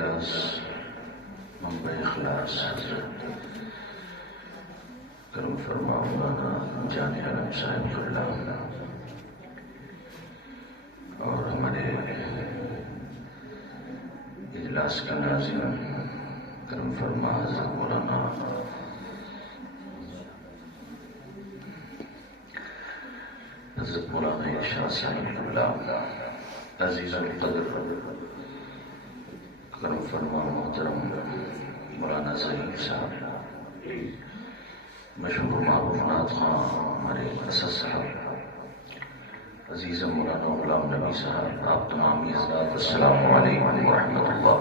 اخلاص منبع اخلاص حضرت کرم فرما مولانا جان حرم صاحب قبلہ اور ہمارے اجلاس کا ناظم کرم فرما حضرت مولانا حضرت مولانا ارشاد صاحب قبلہ عزیز القدر کرم فرما محترم مولانا ظہیر صاحب مشہور معروف نعت خواں ہمارے اسد صاحب عزیز مولانا غلام نبی صاحب آپ تمام حضرات السلام علیکم ورحمۃ اللہ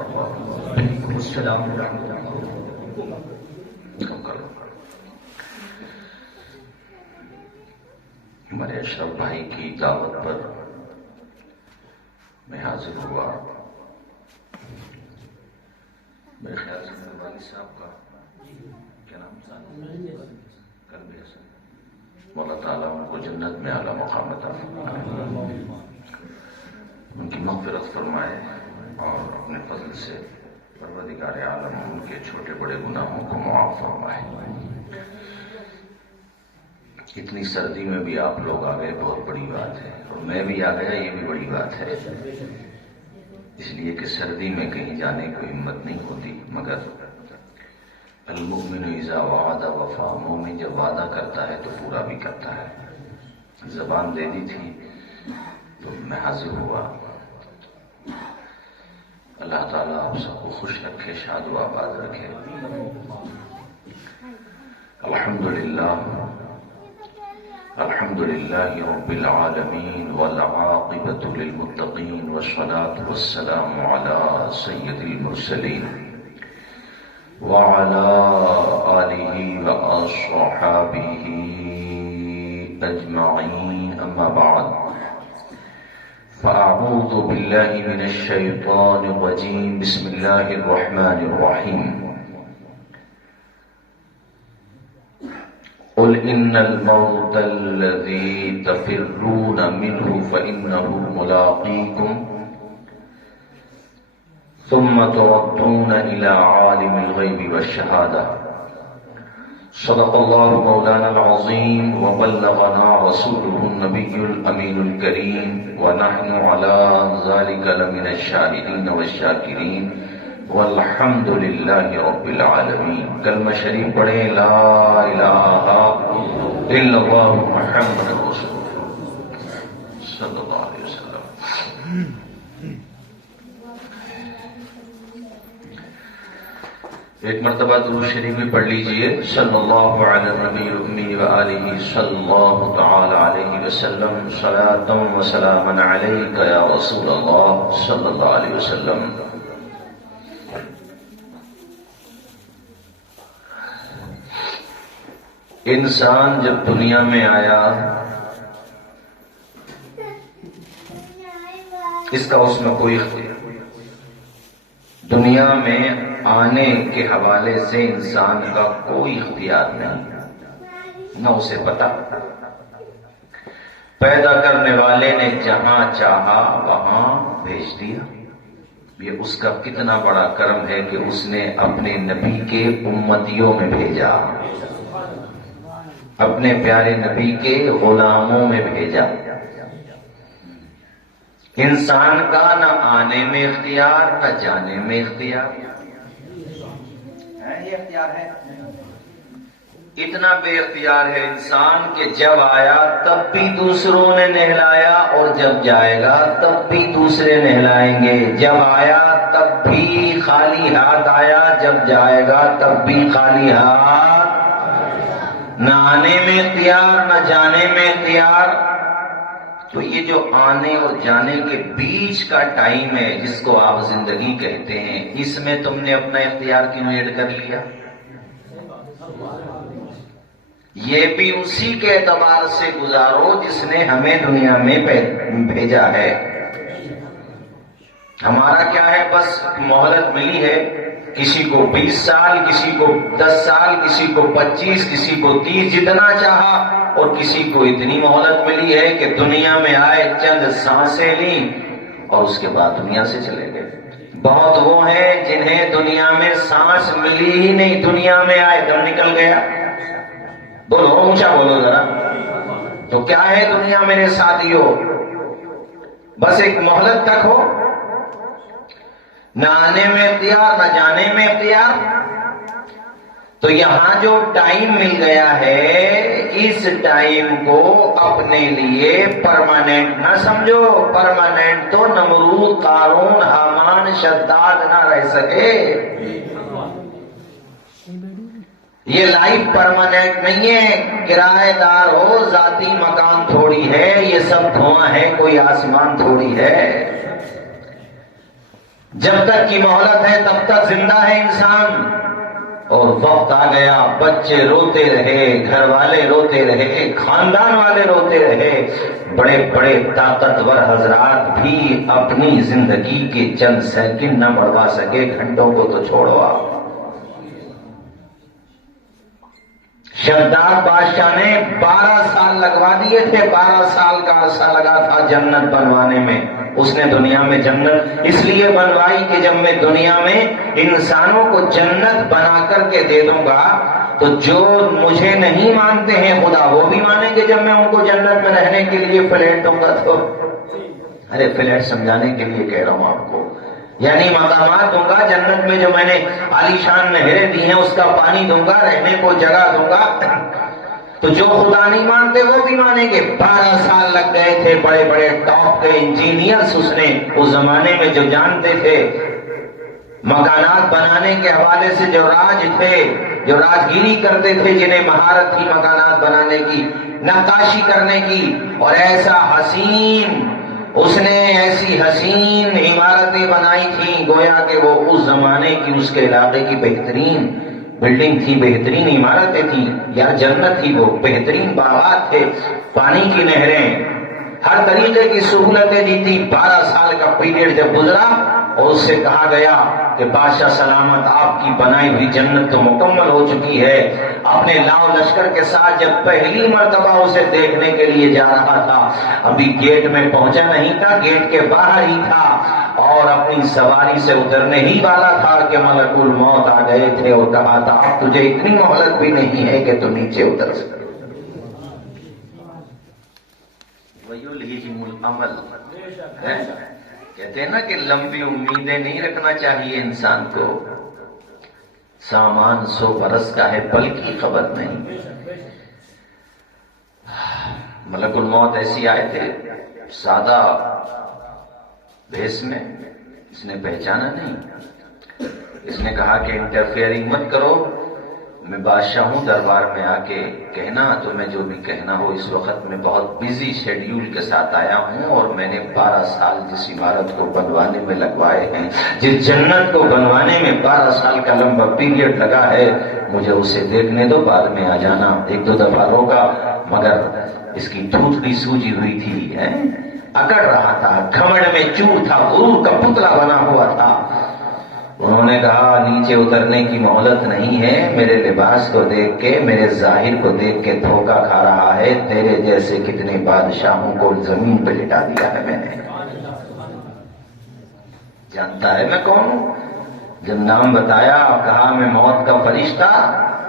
السلام ہمارے اشرف بھائی کی دعوت پر میں حاضر ہوا. میرے خیال سے میرے والد صاحب کا کیا نام تھا؟ قلبی حسن. مولا تعالیٰ ان کو جنت میں اعلیٰ مقام عطا فرمائے، ان کی مغفرت فرمائے اور اپنے فضل سے پروردگار عالم ان کے چھوٹے بڑے گناہوں کو معاف فرمائے. اتنی سردی میں بھی آپ لوگ آ گئے بہت بڑی بات ہے، اور میں بھی آ گیا یہ بھی بڑی بات ہے، اس لیے کہ سردی میں کہیں جانے کی ہمت نہیں ہوتی. مگر المؤمن اذا وعد وفا، مومن جب وعدہ کرتا ہے تو پورا بھی کرتا ہے. زبان دے دی تھی تو میں حاضر ہوا. اللہ تعالیٰ آپ سب کو خوش رکھے، شاد و آباد رکھے. الحمدللہ الحمد للہ رب العالمین والعاقبۃ للمتقین والصلاة والسلام علی سید المرسلین وعلی آلہ واصحابہ اجمعین. اما بعد فاعوذ باللہ من الشیطان الرجیم. بسم اللہ الرحمن الرحیم. قل ان الموت الذي تفرون منه فإنه ملاقيكم ثم تردون إلى عالم الغيب والشهادة. صدق الله مولانا العظيم وبلغنا رسوله النبي الأمين الكريم ونحن على ذلك لمن الشاهدين والشاكرين والحمد للہ رب العالمین. کلمہ شریف پڑھیں لا الہ الا اللہ محمد رسول اللہ صلی اللہ علیہ وسلم. ایک مرتبہ درود شریف بھی پڑھ لیجئے. صلی اللہ علی النبی الامی وآلہ صلی اللہ تعالی علیہ وسلم. صلاۃ و سلام علیک یا رسول اللہ صلی اللہ علیہ وسلم. انسان جب دنیا میں آیا اس کا اس میں کوئی اختیار. دنیا میں آنے کے حوالے سے انسان کا کوئی اختیار نہیں، نہ اسے پتا. پیدا کرنے والے نے جہاں چاہا وہاں بھیج دیا. یہ اس کا کتنا بڑا کرم ہے کہ اس نے اپنے نبی کے امتیوں میں بھیجا، اپنے پیارے نبی کے غلاموں میں بھیجا. انسان کا نہ آنے میں اختیار نہ جانے میں اختیار. یہ اختیار ہے، اتنا بے اختیار ہے انسان کہ جب آیا تب بھی دوسروں نے نہلایا اور جب جائے گا تب بھی دوسرے نہلائیں گے. جب آیا تب بھی خالی ہاتھ آیا، جب جائے گا تب بھی خالی ہاتھ. نہ آنے میں اختیار نہ جانے میں اختیار. تو یہ جو آنے اور جانے کے بیچ کا ٹائم ہے جس کو آپ زندگی کہتے ہیں، اس میں تم نے اپنا اختیار کیوں ایڈ کر لیا؟ یہ بھی اسی کے اعتبار سے گزارو جس نے ہمیں دنیا میں بھیجا ہے. ہمارا کیا ہے، بس مہلت ملی ہے. کسی کو 20 سال، کسی کو 10 سال، کسی کو 25، کسی کو 30، جتنا چاہا. اور کسی کو اتنی مہلت ملی ہے کہ دنیا میں آئے، چند سانسیں لیں اور اس کے بعد دنیا سے چلے گئے. بہت وہ ہیں جنہیں دنیا میں سانس ملی ہی نہیں، دنیا میں آئے دم نکل گیا۔ بولو اونچا بولو ذرا، تو کیا ہے دنیا میرے ساتھیوں؟ بس ایک مہلت تک ہو، نہ آنے میں اختیار نہ جانے میں اختیار۔ تو یہاں جو ٹائم مل گیا ہے، اس ٹائم کو اپنے لیے پرماننٹ نہ سمجھو۔ پرماننٹ تو نمرود، قارون، حامان، شداد نہ رہ سکے۔ یہ لائف پرماننٹ نہیں ہے، کرایہ دار ہو، ذاتی مکان تھوڑی ہے، یہ سب دھواں ہے، کوئی آسمان تھوڑی ہے۔ جب تک کی مہلت ہے تب تک زندہ ہے انسان، اور وقت آ گیا بچے روتے رہے، گھر والے روتے رہے، خاندان والے روتے رہے، بڑے بڑے طاقتور حضرات بھی اپنی زندگی کے چند سیکنڈ نہ بڑھوا سکے، گھنٹوں کو تو چھوڑو آپ۔ شداد بادشاہ نے 12 سال لگوا دیے تھے، 12 سال کا عرصہ لگا تھا جنت بنوانے میں۔ اس نے دنیا میں جنت اس لیے بنوائی کہ جب میں دنیا میں انسانوں کو جنت بنا کر کے دے دوں گا تو جو مجھے نہیں مانتے ہیں خدا، وہ بھی مانیں گے جب میں ان کو جنت میں رہنے کے لیے فلیٹ دوں گا تو۔ ارے فلیٹ سمجھانے کے لیے کہہ رہا ہوں آپ کو، یعنی مقامات دوں گا جنت میں، جو میں نے عالیشان نہریں دی ہیں اس کا پانی دوں گا، رہنے کو جگہ دوں گا، تو جو خدا نہیں مانتے وہ بھی مانیں گے۔ 12 سال لگ گئے تھے، بڑے بڑے ٹاپ کے انجینئرز اس نے اس زمانے میں جو جانتے تھے مکانات بنانے کے حوالے سے، جو راج تھے، جو راجگیری کرتے تھے، جنہیں مہارت تھی مکانات بنانے کی، نقاشی کرنے کی، اور ایسا حسین، اس نے ایسی حسین عمارتیں بنائی تھیں گویا کہ وہ اس زمانے کی، اس کے علاقے کی بہترین بلڈنگ تھی، بہترین عمارتیں تھیں، یا جنت تھی وہ، بہترین باغات تھے، پانی کی نہریں، ہر طریقے کی سہولتیں دی تھی۔ 12 سال کا پیریڈ جب گزرا اور اس سے کہا گیا کہ بادشاہ سلامت، آپ کی بنائی ہوئی جنت تو مکمل ہو چکی ہے۔ اپنے لاؤ لشکر کے ساتھ جب پہلی مرتبہ اسے دیکھنے کے لیے جا رہا تھا، ابھی گیٹ میں پہنچا نہیں تھا، گیٹ کے باہر ہی تھا، اور اپنی سواری سے اترنے ہی والا تھا کہ ملک الموت آ گئے تھے اور کہا تھا اب تجھے اتنی مہلت بھی نہیں ہے کہ تو نیچے اتر سکے۔ وَيُلْهِهِمُ الْأَمَلُ، کہتے ہیں نا کہ لمبی امیدیں نہیں رکھنا چاہیے انسان کو۔ سامان 100 برس کا ہے، پل کی خبر نہیں۔ ملک الموت ایسی آئے تھے، سادہ بھیس میں، اس نے پہچانا نہیں۔ اس نے کہا کہ انٹرفیئرنگ مت کرو، میں بادشاہ ہوں، دربار میں آ کے کہنا تو میں جو بھی کہنا ہو۔ اس وقت میں بہت بزی شیڈیول کے ساتھ آیا ہوں، اور میں نے 12 سال جس عمارت کو بنوانے میں لگوائے ہیں، جس جنت کو بنوانے میں 12 سال کا لمبا پیریڈ لگا ہے، مجھے اسے دیکھنے دو، بعد میں آ جانا۔ 1-2 دفعہ روکا، مگر اس کی ٹھوٹھی سوجی ہوئی تھی، اکڑ رہا تھا، گھمنڈ میں چور تھا، غرور کا پتلا بنا ہوا تھا۔ انہوں نے کہا نیچے اترنے کی مہلت نہیں ہے، میرے لباس کو دیکھ کے، میرے ظاہر کو دیکھ کے دھوکہ کھا رہا ہے، تیرے جیسے کتنے بادشاہوں کو زمین پہ لٹا دیا ہے میں نے۔ جانتا ہے میں کون ہوں؟ جب نام بتایا، کہا میں موت کا فرشتہ،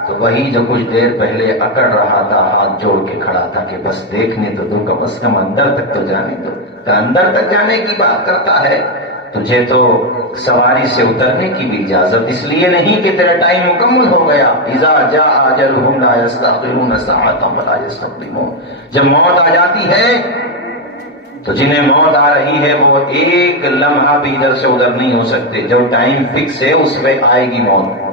تو وہی جو کچھ دیر پہلے اکڑ رہا تھا، ہاتھ جوڑ کے کھڑا تھا کہ بس دیکھنے تو دو، کم از کم اندر تک تو جانے دو۔ کہ اندر تک جانے کی بات کرتا ہے، تجھے تو سواری سے اترنے کی بھی اجازت اس لیے نہیں کہ تیرا ٹائم مکمل ہو گیا۔ اذا جاء اجلهم لا يستأخرون ساعة ولا يستقدمون، جب موت آ جاتی ہے تو جنہیں موت آ رہی ہے وہ ایک لمحہ بھی ادھر سے ادھر نہیں ہو سکتے۔ جو ٹائم فکس ہے اس پہ آئے گی موت۔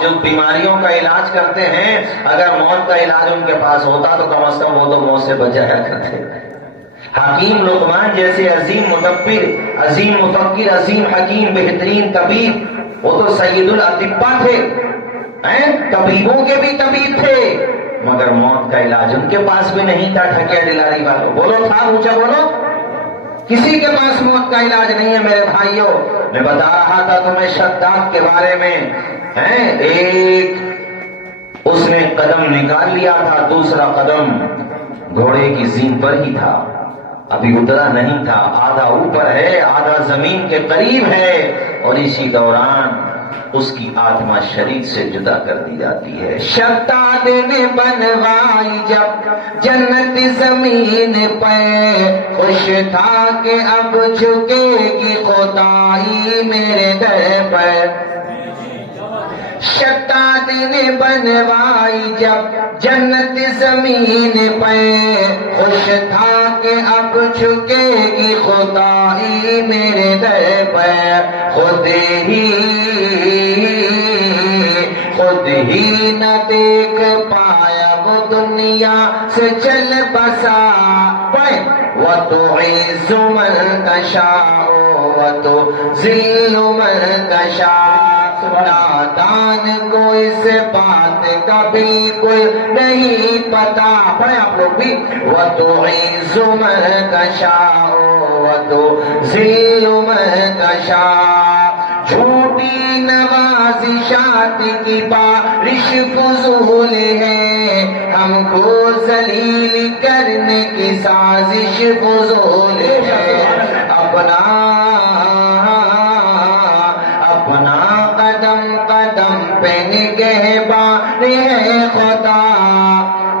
جو بیماریوں کا علاج کرتے ہیں، اگر موت کا علاج ان کے پاس ہوتا تو کم از کم وہ تو موت سے بچ جایا کرتے۔ حکیم لقمان جیسے عظیم مدبر، عظیم مفکر، عظیم حکیم، بہترین طبیب، وہ تو سید الاطباء تھے، طبیبوں کے بھی طبیب تھے، مگر موت کا علاج ان کے پاس بھی نہیں تھا۔ ٹھکیا ڈلاری والوں، بولو تھا؟ اونچا بولو۔ کسی کے پاس موت کا علاج نہیں ہے میرے بھائیوں۔ میں بتا رہا تھا تمہیں شداد کے بارے میں، ایک اس نے قدم نکال لیا تھا، دوسرا قدم گھوڑے کی زین پر ہی تھا، ابھی اترا نہیں تھا، آدھا اوپر ہے آدھا زمین کے قریب ہے، اور اسی دوران اس کی آتما شریر سے جدا کر دی جاتی ہے۔ شتاد نے بنوائی جب جنت زمین پہ، خوش تھا کہ اب جھکے گی خدائی میرے در پر۔ شتاد نے بنوائی جب جنت زمین پہ، خوش تھا کہ اب جھکے گی خدائی میرے در پر۔ خود ہی نہ دیکھ پایا وہ دنیا سے چل بسا، وَتُعِزُّ مَن تَشَاءُ وَتُذِلُّ مَن تَشَاءُ۔ نادان کو اس بات کا بالکل نہیں پتا، پڑھیں آپ لوگ بھی، وَتُعِزُّ مَن تَشَاءُ وَتُذِلُّ مَن تَشَاءُ۔ جھوٹی نوازشات کی بارش فضول ہے، ہم کو ذلیل کرنے کی سازش فضول ہے۔ اپنا قدم قدم پہ نگہبان ہے خدا،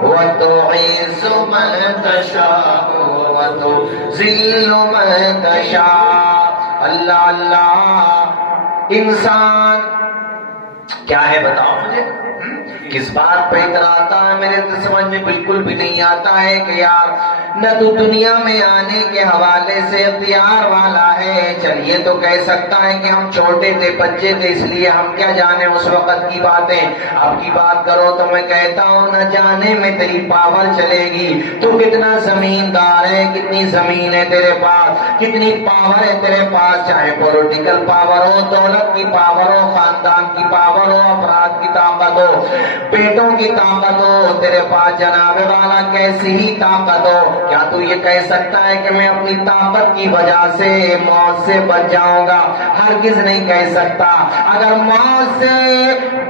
وَتُعِزُّ مَن تَشَاءُ وَتُذِلُّ مَن تَشَاءُ۔ اللہ اللہ، انسان کیا ہے بتاؤ مجھے، کس بات پہ اتراتا ہے؟ میرے تو سمجھ میں بالکل بھی نہیں آتا ہے کہ یار نہ تو دنیا میں آنے کے حوالے سے اختیار والا ہے۔ چلیے تو کہہ سکتا ہے کہ ہم چھوٹے تھے بچے تھے اس لیے ہم کیا جانے اس وقت کی باتیں، اب کی بات کرو تو میں کہتا ہوں نہ جانے میں تیری پاور چلے گی، تو کتنا زمیندار ہے، کتنی زمین ہے تیرے پاس، کتنی پاور ہے تیرے پاس، چاہے پولیٹیکل پاور ہو، دولت کی پاور ہو، خاندان کی پاور ہو، افراد کی طاقت ہو، بیٹوں کی طاقت ہو تیرے پاس، جناب والا کیسی ہی طاقت ہو، کیا تو یہ کہہ سکتا ہے کہ میں اپنی طاقت کی وجہ سے موت سے بچ جاؤں گا؟ ہرگز نہیں کہہ سکتا۔ اگر موت سے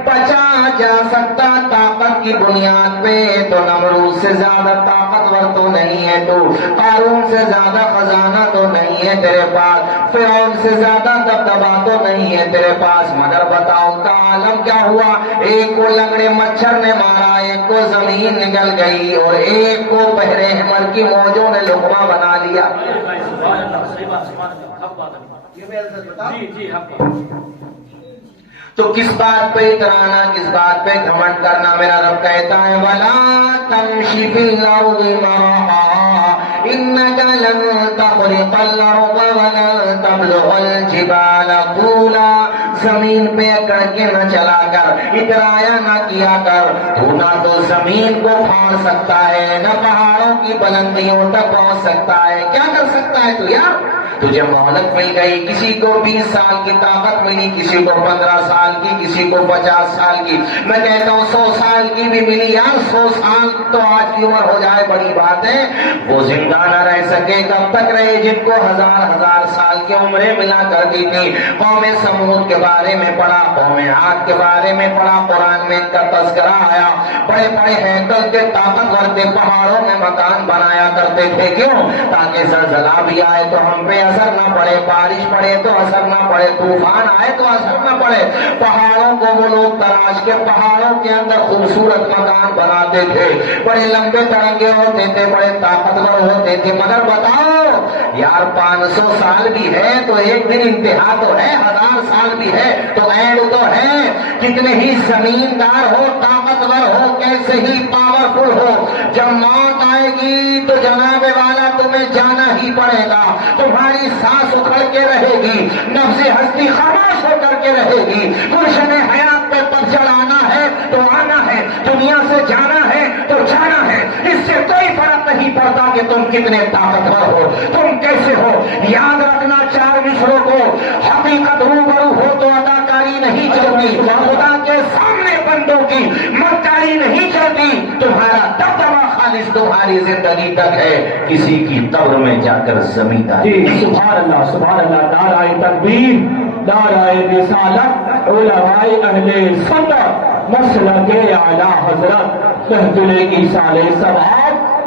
بچا جا سکتا طاقت کی بنیاد پہ تو نمرود سے زیادہ طاقتور تو نہیں ہے تو، قارون سے زیادہ خزانہ تو نہیں ہے تیرے پاس، فرعون سے زیادہ دبدبا تو نہیں ہے تیرے پاس، مگر بتاؤ کا عالم کیا ہوا؟ ایک کو لنگڑے مچھر نے مارا، ایک کو زمین نکل گئی، اور ایک کو بحر احمر کی موجوں نے لقمہ بنا لیا۔ تو کس بات پہ اترانا، کس بات پہ گھمنڈ کرنا؟ میرا رب کہتا ہے وَلَا تَمْشِ فِي الْأَرْضِ مَرَحًا إِنَّكَ لَن تَخْرِقَ الْأَرْضَ وَلَن تَبْلُغَ الْجِبَالَ طُولًا۔ زمین پہ اکڑ کے نہ چلا کر، اترایا نہ کیا کر، تو نہ تو زمین کو پھاڑ سکتا ہے، نہ پہاڑوں کی بلندیوں تک پہنچ سکتا ہے۔ کیا کر سکتا ہے تو یار؟ تجھے مہلت مل گئی، کسی کو 20 سال کی طاقت ملی، کسی کو 15 سال کی، کسی کو 50 سال کی، میں کہتا ہوں 100 سال کی بھی ملی یار۔ 100 سال تو آج کی عمر ہو جائے بڑی بات ہے، وہ زندہ نہ رہ سکے کب تک رہے جن کو ہزار سال کی عمریں ملا کرتی تھی۔ قوم سمود کے بارے میں پڑھا، قوم عاد کے بارے میں پڑھا، قرآن میں ان کا تذکرہ آیا، بڑے بڑے ہیکل کے طاقتور تھے، پہاڑوں میں مکان بنایا کرتے تھے، کیوں؟ تاکہ زلزلہ بھی آئے تو ہم پہ اثر نہ پڑے، بارش پڑے تو اثر نہ پڑے، طوفان آئے تو اثر نہ پڑے۔ پہاڑوں کو وہ لوگ تراش کے پہاڑوں کے اندر خوبصورت مکان بناتے تھے، بڑے لمبے تڑنگے ہوتے تھے، بڑے طاقتور ہوتے تھے، مگر بتاؤ یار 500 سال بھی ہے تو ایک دن انتہا تو ہے، 1000 سال بھی ہے تو اینڈ تو ہے۔ کتنے ہی زمیندار ہو، طاقتور ہو، کیسے ہی پاورفل ہو، جب موت آئے گی تو جناب والا تمہیں جانا ہی پڑے گا، تمہاری سانس اکھڑ کے رہے گی، نفس ہستی خاموش ہو کر کے رہے گی، گلشن حیات پہ پتجھڑ آنا ہے تو آنا ہے، دنیا سے جانا ہے تو جانا ہے، اس سے کوئی فرق نہیں پڑتا کہ تم کتنے طاقتور ہو، تم کیسے ہو۔ یاد رکھنا 4 مصروں کو، حقیقت روبرو ہو تو اداکاری نہیں چلتی، خدا کے سامنے بندوں کی مکاری نہیں چلتی، تمہارا دبدبا خالص تمہاری زندگی تک ہے، کسی کی قبر میں جا کر زمینداری۔ سبحان اللہ سبحان اللہ، نعرہ تکبیر، نعرہ رسالت، علماء اہل سنت، مسلک اعلی حضرت محفل ایصال ثواب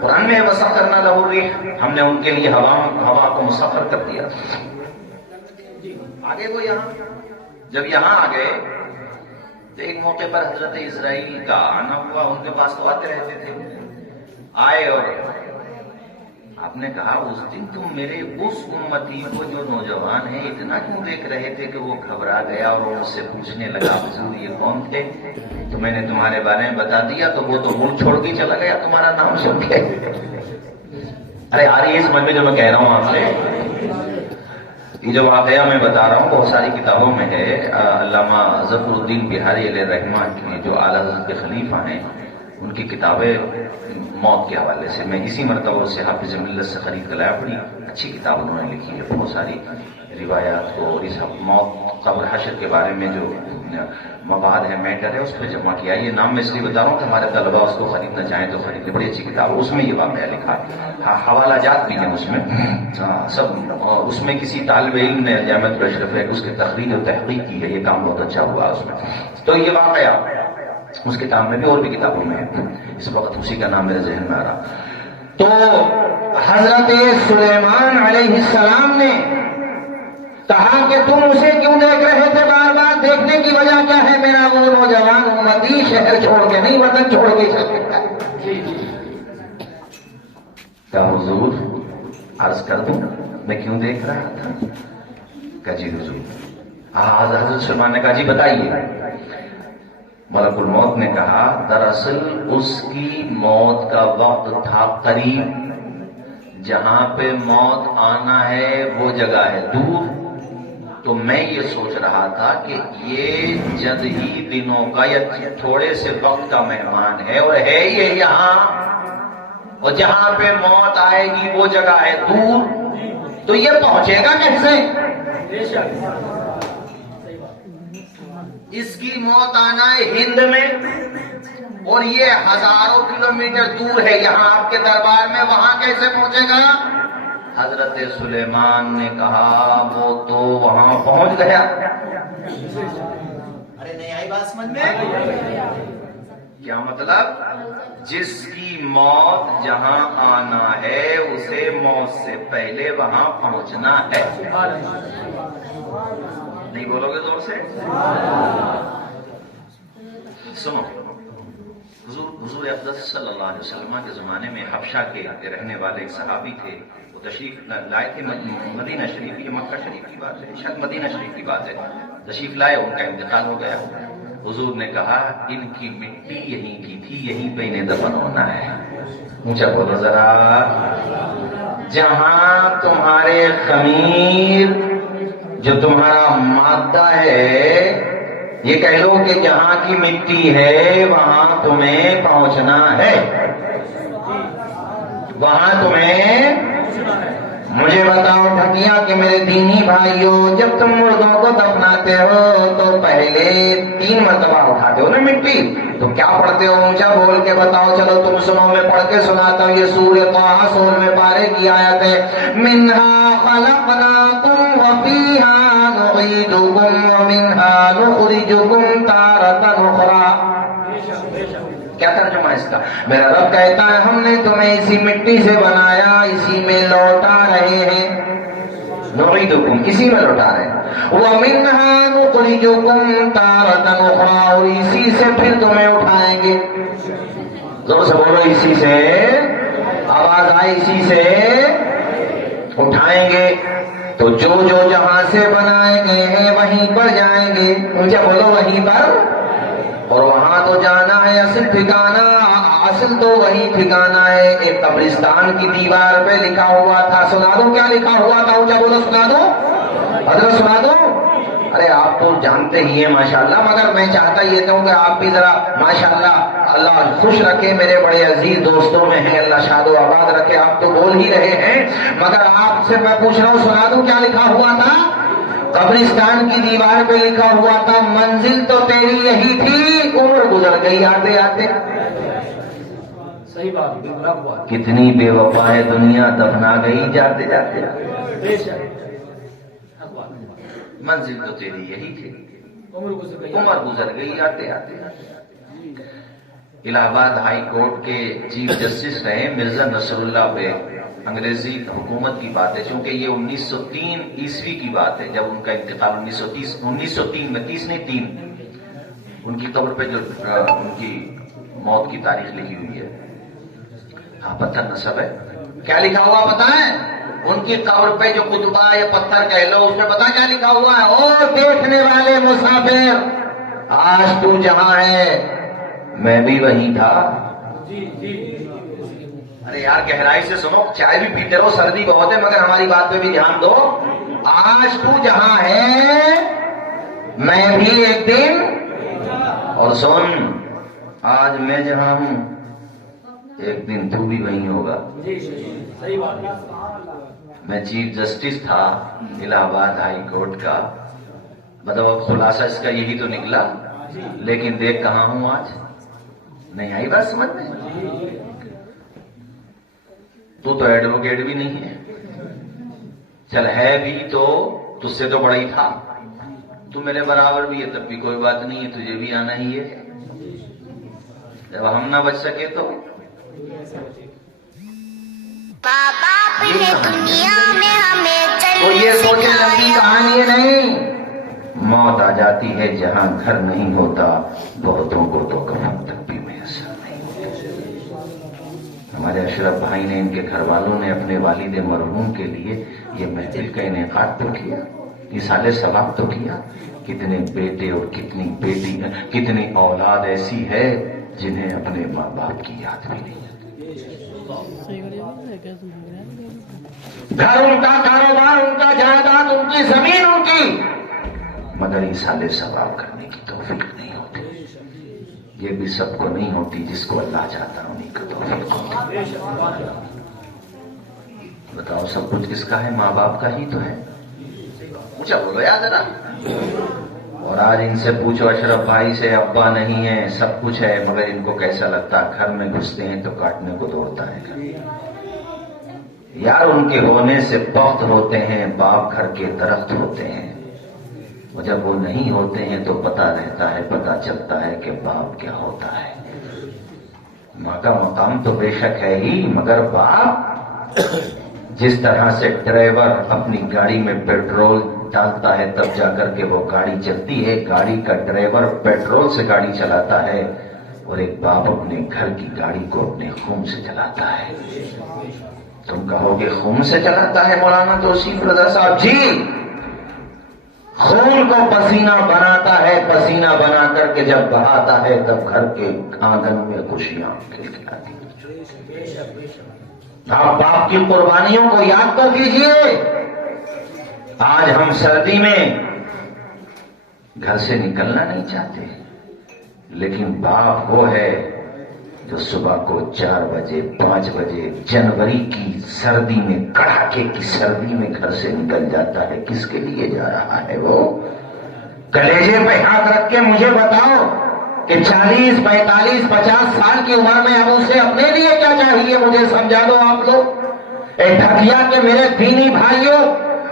قرآن میں ہے وسخرنا لہ الريح، ہم نے ان کے لیے ہوا کو مسخر کر دیا. آگے وہ یہاں جب یہاں آ گئے تو ایک موقع پر حضرت اسرائیل کا آنا ہوا. ان کے پاس تو آتے رہتے تھے. آئے اور آپ نے کہا اس دن تم میرے اس امتی کو جو نوجوان ہیں اتنا کیوں دیکھ رہے تھے کہ وہ گھبرا گیا اور ان سے پوچھنے لگا حضور یہ کون تھے؟ تو میں نے تمہارے بارے میں بتا دیا تو وہ تو ملک چھوڑ کے چلا گیا تمہارا نام سن کے. ارے آ رہی ہے سمجھ میں جو میں کہہ رہا ہوں آپ سے؟ یہ جو واقعہ میں بتا رہا ہوں بہت ساری کتابوں میں ہے. علامہ ظفر الدین بہاری علیہ الرحمہ کی جو اعلیٰ حضرت کے خلیفہ ہیں ان کی کتابیں موت کے حوالے سے میں اسی مرتبہ سے حافظ ملت سے خرید کر لایا. بڑی اچھی کتاب انہوں نے لکھی ہے. بہت ساری روایات کو اس موت قبر حشر کے بارے میں جو مواد ہے میٹر ہے اس پہ جمع کیا. یہ نام میں اس لیے بتا رہا ہوں کہ ہمارے طلباء اس کو خریدنا چاہیں تو خرید لیں. بڑی اچھی کتاب ہے. اس میں یہ واقعہ لکھا ہے. حوالہ جات بھی ہیں اس میں سب. اس میں کسی طالب علم نے جامعۃ الاشرف ہے اس کی تخریج و تحقیق کی ہے. یہ کام بہت اچھا ہوا اس میں. تو یہ واقعہ اس کتاب میں بھی اور بھی کتابوں میں ہے. اس وقت اسی کا نام میرے ذہن میں آ رہا. تو حضرت سلیمان علیہ السلام نے کہا کہ تم اسے کیوں دیکھ رہے تھے بار بار؟ دیکھنے کی وجہ کیا ہے؟ میرا وہ نوجوان امتی شہر چھوڑ کے نہیں وطن چھوڑ کے چل گیا. کہا حضور عرض کر دوں میں کیوں دیکھ رہا تھا؟ کہا جی حضور. حضرت سلیمان نے کہا جی بتائیے. ملک الموت نے کہا دراصل اس کی موت کا وقت تھا قریب. جہاں پہ موت آنا ہے وہ جگہ ہے دور. تو میں یہ سوچ رہا تھا کہ یہ چند ہی دنوں کا یا تھوڑے سے وقت کا مہمان ہے اور ہے یہ یہاں, اور جہاں پہ موت آئے گی وہ جگہ ہے دور, تو یہ پہنچے گا کیسے؟ اس کی موت آنا ہے ہند میں اور یہ ہزاروں کلومیٹر دور ہے یہاں آپ کے دربار میں, وہاں کیسے پہنچے گا؟ حضرت سلیمان نے کہا وہ تو وہاں پہنچ گیا. ارے نہیں آئی بات سمجھ میں؟ کیا مطلب؟ جس کی موت جہاں آنا ہے اسے موت سے پہلے وہاں پہنچنا ہے. نہیں بولو گے زور سے؟ سنو, حضور افضل صلی اللہ علیہ وسلم کے زمانے میں حبشہ کے رہنے والے ایک صحابی تھے. وہ تشریف لائے تھے مدینہ شریف, یہ مکہ شریف کی بات ہے, شاید مدینہ شریف کی بات ہے. تشریف لائے, ان کا انتقال ہو گیا. حضور نے کہا ان کی مٹی یہیں کی تھی, یہیں پہ انہیں دفن ہونا ہے. اونچا بولو ذرا. جہاں تمہارے خمیر جو تمہارا مادہ ہے, یہ کہہ لو کہ جہاں کی مٹی ہے وہاں تمہیں پہنچنا ہے, وہاں تمہیں. مجھے بتاؤ ٹھکیا کہ میرے دینی بھائیوں, جب تم مردوں کو دفناتے ہو تو پہلے 3 مرتبہ اٹھاتے ہو نا مٹی, تو کیا پڑھتے ہو؟ اونچا بول کے بتاؤ. چلو تم سنو, میں پڑھ کے سناتا ہوں. یہ سورۃ طٰہٰ 16 پارے کی آیت ہے. منہا خلقناکم وفیہا نعیدکم ومنہا نخرجکم تارۃ اخری. کیا ترجمہ اس کا؟ میرا رب کہتا ہے ہم نے تمہیں اسی مٹی سے بنایا, اسی میں لوٹا رہے ہیں. نعیدکم, اسی میں لوٹا رہے ہیں. وَمِنْهَا نُخْرِجُكُمْ تَارَةً أُخْرَىٰ, اور اسی سے پھر تمہیں اٹھائیں گے. زور سے بولو, اسی سے. آواز آئے, اسی سے اٹھائیں گے. تو جو جہاں سے بنائے گئے ہیں وہیں پر جائیں گے. اونچا بولو, وہیں پر. اور وہاں تو جانا ہے اصل ٹھکانہ, اصل تو وہی ٹھکانہ ہے. ایک قبرستان کی دیوار پہ لکھا ہوا تھا, سنا دو کیا لکھا ہوا تھا؟ اونچا بولو, سنا دو حضرت, سنا دو. ارے آپ تو جانتے ہی ہیں ماشاءاللہ, مگر میں چاہتا یہ تھا کہ آپ بھی ذرا ماشاءاللہ, اللہ خوش رکھے. میرے بڑے عزیز دوستوں میں ہیں, اللہ شاد و آباد رکھے. آپ تو بول ہی رہے ہیں, مگر آپ سے میں پوچھ رہا ہوں, سنا دوں کیا لکھا ہوا تھا؟ قبرستان کی دیوار پہ لکھا ہوا تھا منزل تو تیری یہی تھی, عمر گزر گئی آتے آتے. صحیح بات. کتنی بے وفا ہے دنیا, دفنا گئی جاتے جاتے. منزل تو تیری یہی تھی, عمر گزر گئی آتے آتے. الہ آباد ہائی کورٹ کے چیف جسٹس رہے مرزا نصر اللہ پہ انگریزی حکومت کی بات ہے، چونکہ یہ 1903 عیسوی کی بات ہے جب ان کا انتقال 1903 میں 30 نہیں 3 ان کی قبر پہ جو ان کی موت کی تاریخ لکھی ہوئی ہے، ہاں پتھر نصب ہے، کیا لکھا ہوا بتائیں؟ ان کی قبر پہ جو کتبہ یا پتھر کہہ لو اس میں پتہ کیا لکھا ہوا ہے؟ او دیکھنے والے مسافر، آج تو جہاں ہے میں بھی وہیں تھا۔ ارے یار گہرائی سے سنو، چائے بھی پیتے رہو، سردی بہت ہے مگر ہماری بات پہ بھی دھیان دو۔ آج تو جہاں ہے میں بھی ایک دن، اور سن آج میں جہاں ہوں ایک دن تو بھی وہیں ہوگا۔ میں چیف جسٹس تھا الہ آباد ہائی کورٹ کا، مطلب اب خلاصہ اس کا یہی تو نکلا، لیکن دیکھ کہاں ہوں آج۔ نہیں آئی بات سمجھ میں؟ تو ایڈوکیٹ بھی نہیں ہے، چل ہے بھی تو تجھ سے تو بڑا ہی تھا، تو میرے برابر بھی ہے تب بھی کوئی بات نہیں ہے، تجھے بھی آنا ہی ہے۔ جب ہم نہ بچ سکے تو یہ سوچے لمبی کہانی نہیں، موت آ جاتی ہے جہاں گھر نہیں ہوتا، بہتوں کو تو کفن تک بھی میسر نہیں ہوتا۔ ہمارے اشرف بھائی نے، ان کے گھر والوں نے اپنے والد مرحوم کے لیے یہ محفل کا انعقاد تو کیا، اصالِ ثواب تو کیا۔ کتنے بیٹے اور کتنی بیٹی، کتنی اولاد ایسی ہے جنہیں اپنے ماں باپ کی یاد بھی نہیں۔ گھر ان کا، کاروبار ان کا، جائیداد ان کی، زمین ان کی، مگر اصالِ ثواب کرنے کی توفیق نہیں ہوتی۔ یہ بھی سب کو نہیں ہوتی، جس کو اللہ چاہتا انہیں کو توفیق ہوتی۔ بتاؤ سب کچھ کس کا ہے؟ ماں باپ کا ہی تو ہے۔ اونچا بولو یاد ہے نا۔ اور آج ان سے پوچھو اشرف بھائی سے، ابا نہیں ہے، سب کچھ ہے، مگر ان کو کیسا لگتا ہے؟ گھر میں گھستے ہیں تو کاٹنے کو دوڑتا ہے گھر۔ یار ان کے ہونے سے بخت ہوتے ہیں، باپ گھر کے درخت ہوتے ہیں، اور جب وہ نہیں ہوتے ہیں تو پتہ رہتا ہے، پتہ چلتا ہے کہ باپ کیا ہوتا ہے۔ ماں کا مقام تو بے شک ہے ہی، مگر باپ جس طرح سے ڈرائیور اپنی گاڑی میں پیٹرول ڈالتا ہے تب جا کر کے وہ گاڑی چلتی ہے، گاڑی کا ڈرائیور پیٹرول سے گاڑی چلاتا ہے، اور ایک باپ اپنے گھر کی گاڑی کو اپنے خون سے چلاتا ہے۔ تم کہو گے خون سے چلاتا ہے مولانا توصیف رضا صاحب؟ جی، خون کو پسینہ بناتا ہے، پسینہ بنا کر کے جب بہاتا ہے تب گھر کے آنگن میں خوشیاں کھلکھلاتی ہیں۔ آپ باپ کی قربانیوں کو یاد تو کیجئے۔ آج ہم سردی میں گھر سے نکلنا نہیں چاہتے، لیکن باپ وہ ہے جو صبح کو 4 بجے 5 بجے جنوری کی سردی میں، کڑاکے کی سردی میں گھر سے نکل جاتا ہے۔ کس کے لیے جا رہا ہے وہ؟ کلیجے پہ ہاتھ رکھ کے مجھے بتاؤ کہ 40 45 50 سال کی عمر میں اب اسے اپنے لیے کیا چاہیے؟ مجھے سمجھا دو آپ لوگ۔ اے ڈھکیا کے میرے دینی بھائیوں،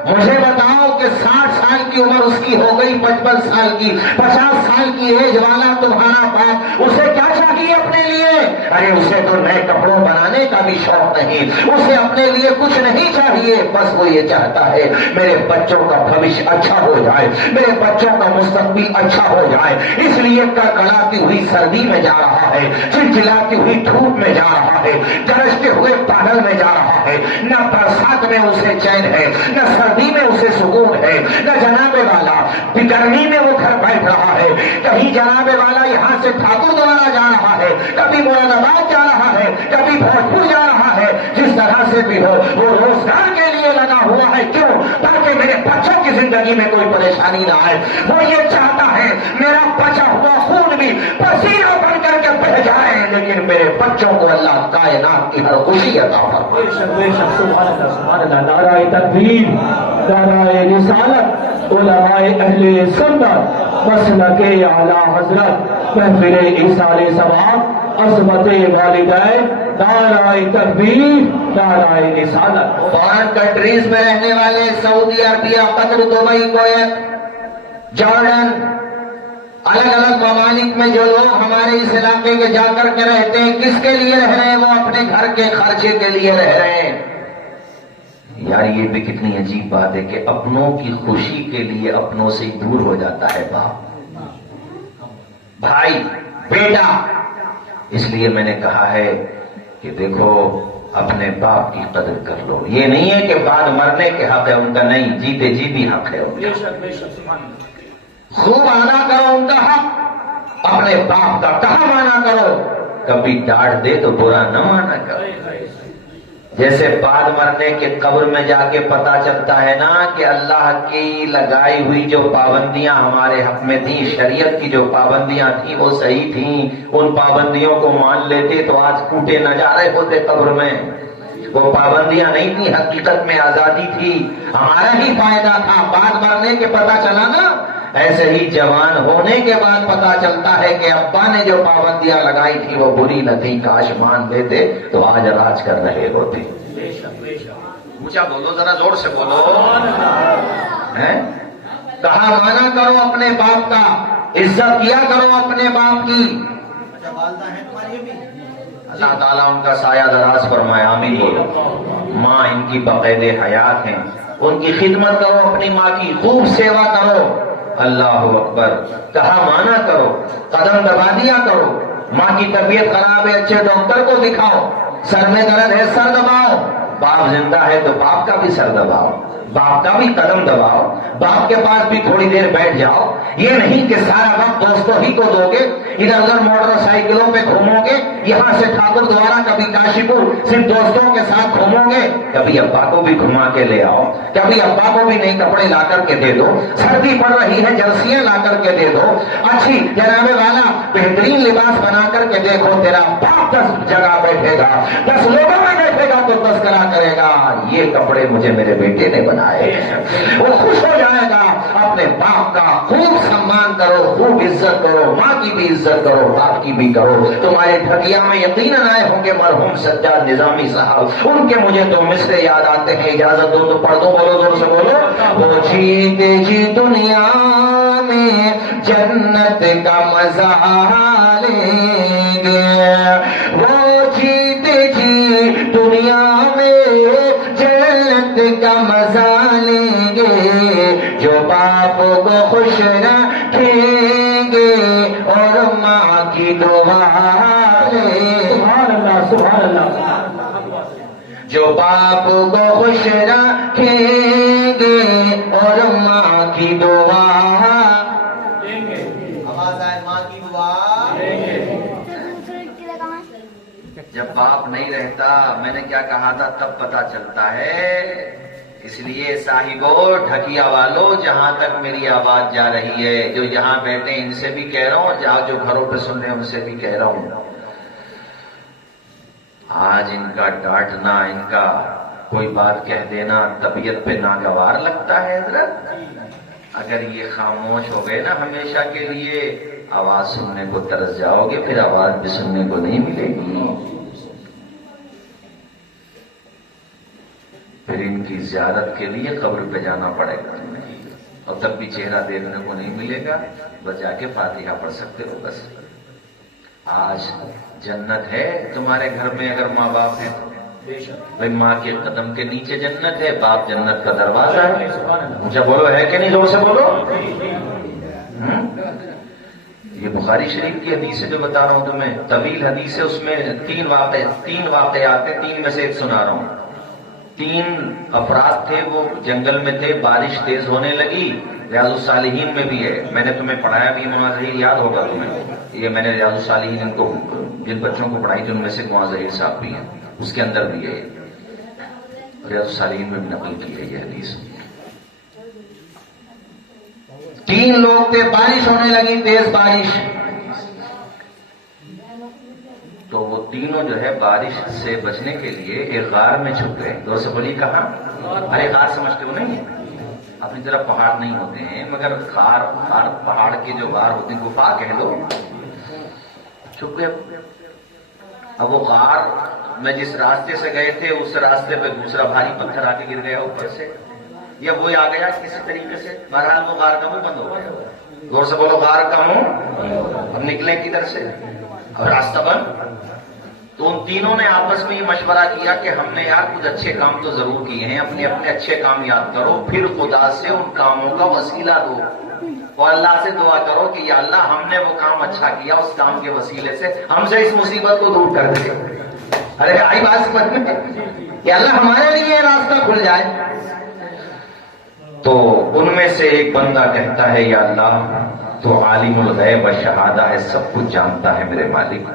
مجھے بتاؤ کہ 60 سال کی عمر اس کی ہو گئی، 55 سال کی، 50 سال کی ایج والا تمہارا باپ، اسے کیا چاہیے اپنے لیے؟ ارے اسے تو نئے کپڑوں بنانے کا بھی شوق نہیں، اسے اپنے لیے کچھ نہیں چاہیے، بس وہ یہ چاہتا ہے میرے بچوں کا بھوشیہ اچھا ہو جائے، میرے بچوں کا مستقبل اچھا ہو جائے، اس لیے کڑکڑاتی ہوئی سردی میں جا رہا ہے، چلچلاتی ہوئی دھوپ میں جا رہا ہے، گرجتے ہوئے بادل میں جا رہا ہے۔ نہ برسات میں اسے چین ہے، نہ سردی میں اسے سکون ہے، نہ جناب والا گرمی میں وہ گھر بیٹھ رہا ہے، کہیں جناب والا یہاں سے ٹھاکر دوارا جا رہا ہے، کبھی مراد آباد جا رہا ہے، کبھی بھوجپور جا رہا ہے، جس طرح سے بھی ہو وہ روزگار کے لیے لگا ہوا ہے۔ کیوں؟ تاکہ میرے بچوں کی زندگی میں کوئی پریشانی نہ آئے۔ وہ یہ چاہتا ہے میرا بچا ہوا خون بھی پسینہ بن کر کے بہ جائے، لیکن میرے بچوں کو اللہ کائنات کی ہر خوشی عطا فرمائے۔ سبحان اللہ، نعرہ تکبیر، نعرہ رسالت، علماء اہل سنت، مسلک اعلی حضرت، محفل ایصال ثواب، عظمت والدین، نعرہ تکبیر، نعرہ رسالت۔ فارن کنٹریز میں رہنے والے، سعودی عربیہ، قطر، دبئی، کویت، جارڈن، الگ الگ ممالک میں جو لوگ ہمارے اس علاقے کے جا کر کے رہتے ہیں، کس کے لیے رہ رہے ہیں؟ وہ اپنے گھر کے خرچے کے لیے رہ رہے ہیں۔ یار یہ بھی کتنی عجیب بات ہے کہ اپنوں کی خوشی کے لیے اپنوں سے دور ہو جاتا ہے باپ، بھائی، بیٹا۔ اس لیے میں نے کہا ہے کہ دیکھو اپنے باپ کی قدر کر لو۔ یہ نہیں ہے کہ بعد مرنے کے حق ہے ان کا، نہیں، جیتے جی بھی حق ہے ان کا۔ خوب آنا کرو ان کا حق، اپنے باپ کا کہا مانا کرو، کبھی ڈانٹ دے تو برا نہ مانا کرو۔ جیسے بعد مرنے کے قبر میں جا کے پتا چلتا ہے نا کہ اللہ کی لگائی ہوئی جو پابندیاں ہمارے حق میں تھیں، شریعت کی جو پابندیاں تھیں وہ صحیح تھیں، ان پابندیوں کو مان لیتے تو آج کوٹے نہ جا رہے ہوتے قبر میں۔ وہ پابندیاں نہیں تھی، حقیقت میں آزادی تھی، ہمارا ہی فائدہ تھا۔ بعد مرنے کے پتا چلا نا، ایسے ہی جوان ہونے کے بعد پتا چلتا ہے کہ ابا نے جو پابندیاں لگائی تھی وہ بری نہ تھی، کاش مان لیتے تو آج راج کر رہے ہوتے۔ اونچا بولو، ذرا زور سے بولو۔ کہا مانا کرو اپنے باپ کا، عزت کیا کرو اپنے باپ کی۔ اللہ تعالیٰ ان کا سایہ دراز فرمائے، آمین بولو۔ ماں ان کی بقید حیات ہیں، ان کی خدمت کرو، اپنی ماں کی خوب سیوا کرو۔ اللہ اکبر۔ کہا مانا کرو، قدم دبا دیا کرو۔ ماں کی طبیعت خراب ہے، اچھے ڈاکٹر کو دکھاؤ۔ سر میں درد ہے، سر دباؤ۔ باپ زندہ ہے تو باپ کا بھی سر دباؤ، باپ کا بھی قدم دباؤ، باپ کے پاس بھی تھوڑی دیر بیٹھ جاؤ۔ یہ نہیں کہ سارا وقت دوستوں ہی کو دو گے، ادھر ادھر موٹر سائیکلوں پہ گھومو گے، یہاں سے ٹھاکر دوارا، کبھی کاشی پور، صرف دوستوں کے ساتھ گھومو گے۔ کبھی ابا کو بھی گھما کے لے آؤ، کبھی ابا کو بھی نئے کپڑے لا کر کے دے دو، سردی پڑ رہی ہے جرسیاں لا کر کے دے دو، اچھی جناب والا بہترین لباس بنا کر کے دیکھو۔ تیرا باپ 10 جگہ بیٹھے گا، 10 لوگوں میں بیٹھے گا تو تذکرہ کرے گا، یہ کپڑے مجھے میرے بیٹے نے بنائے ہیں۔ وہ خوش ہو جائے گا۔ اپنے باپ کا خوب سمان کرو، خوب عزت کرو، ماں کی بھی عزت کرو، باپ کی بھی کرو۔ تمہارے ٹھگیا میں یقیناً آئے ہوں گے مرحوم سجاد نظامی صاحب، ان کے مجھے تو مصرے یاد آتے ہیں، اجازت دو تو پڑھ دو، بولو زور سے بولو۔ وہ جیتے جی دنیا میں جنت کا مزہ لیں گے، وہ جیتے جی دنیا میں جنت کا مزہ لیں گے، جو باپ کو خوش رکھیں گے اور ماں کی دعا لیں۔ سبحان اللہ، سبحان اللہ۔ جو باپ کو خوش رکھیں گے اور ماں کی دعا لیں گے، آواز آئے ماں کی دعا۔ جب باپ نہیں رہتا، میں نے کیا کہا تھا تب پتا چلتا ہے۔ اس لیے صاحبو، ڈھکیا والو، جہاں تک میری آواز جا رہی ہے، جو یہاں بیٹھے ان سے بھی کہہ رہا ہوں اور جہاں جو گھروں پہ سن رہے ہیں ان سے بھی کہہ رہا ہوں، آج ان کا ڈانٹنا، ان کا کوئی بات کہہ دینا طبیعت پہ ناگوار لگتا ہے حضرت۔ اگر یہ خاموش ہو گئے نا ہمیشہ کے لیے، آواز سننے کو ترس جاؤ گے، پھر آواز بھی سننے کو نہیں ملے گی۔ پھر ان کی زیارت کے لیے قبر پہ جانا پڑے گا اور تب بھی چہرہ دیکھنے کو نہیں ملے گا، بس جا کے فاتحہ پڑھ سکتے ہو بس۔ آج جنت ہے تمہارے گھر میں اگر ماں باپ ہیں تو، بھائی ماں کے قدم کے نیچے جنت ہے، باپ جنت کا دروازہ ہے۔ اونچا بولو، ہے کہ نہیں؟ زور سے بولو۔ یہ بخاری شریف کی حدیث ہے جو بتا رہا ہوں تمہیں، طویل حدیث ہے، اس میں 3 واقعات ہیں، 3 میں سے ایک سنا رہا ہوں۔ 3 افراد تھے، وہ جنگل میں تھے، بارش تیز ہونے لگی، ریاض الصالحین میں بھی ہے، میں نے تمہیں پڑھایا بھی، معاذ ظہیر یاد ہوگا تمہیں، یہ میں نے ریاض الصالحین ان کو جن بچوں کو پڑھائی تھی ان میں سے معاذ ظہیر صاحب بھی ہیں، اس کے اندر بھی ہے، ریاض الصالحین میں بھی نقل کی ہے یہ حدیث۔ 3 لوگ تھے، بارش ہونے لگی، تیز بارش، تو وہ تینوں جو ہے بارش سے بچنے کے لیے ایک غار میں چھپ گئے۔ دو سے بولی کہاں؟ ارے غار سمجھتے ہو نہیں؟ اپنی طرف پہاڑ نہیں ہوتے ہیں، مگر غار پہاڑ کے جو غار ہوتے ہیں، گفا کہہ لو، چھپ گئے۔ اب وہ غار میں جس راستے سے گئے تھے اس راستے پہ دوسرا بھاری پتھر آ کے گر گیا اوپر سے، یا وہ آ گیا کسی طریقے سے، بہرحال وہ غار کا منہ بند ہو گیا۔ زور سے بولو، غار کا منہ، اب نکلیں کدھر سے؟ اب راستہ بند۔ تو ان تینوں نے آپس میں یہ مشورہ کیا کہ ہم نے یار کچھ اچھے کام تو ضرور کیے ہیں، اپنے اپنے اچھے کام یاد کرو، پھر خدا سے ان کاموں کا وسیلہ دو اور اللہ سے دعا کرو کہ یا اللہ ہم نے وہ کام اچھا کیا، اس کام کے وسیلے سے ہم سے اس مصیبت کو دور کر دے۔ ارے آئی بات سمجھ میں؟ یا اللہ ہمارے لیے راستہ کھل جائے۔ تو ان میں سے ایک بندہ کہتا ہے یا اللہ تو عالم الغیب و شہادہ ہے، سب کچھ جانتا ہے میرے مالک،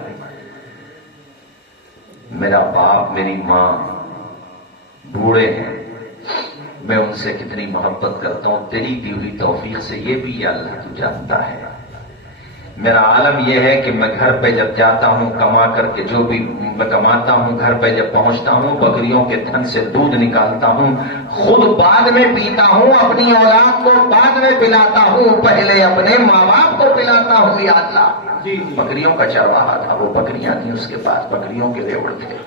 میرا باپ میری ماں بوڑھے ہیں، میں ان سے کتنی محبت کرتا ہوں، تیری دی ہوئی توفیق سے یہ بھی یا اللہ تو جانتا ہے۔ میرا عالم یہ ہے کہ میں گھر پہ جب جاتا ہوں کما کر کے جو بھی میں کماتا ہوں، گھر پہ جب پہنچتا ہوں بکریوں کے تھن سے دودھ نکالتا ہوں، خود بعد میں پیتا ہوں، اپنی اولاد کو بعد میں پلاتا ہوں، پہلے اپنے ماں باپ کو پلاتا ہوں یا اللہ۔ بکریوں کا چرواہا تھا، وہ بکریاں تھیں، اس کے پاس بکریوں کے ریوڑ تھے۔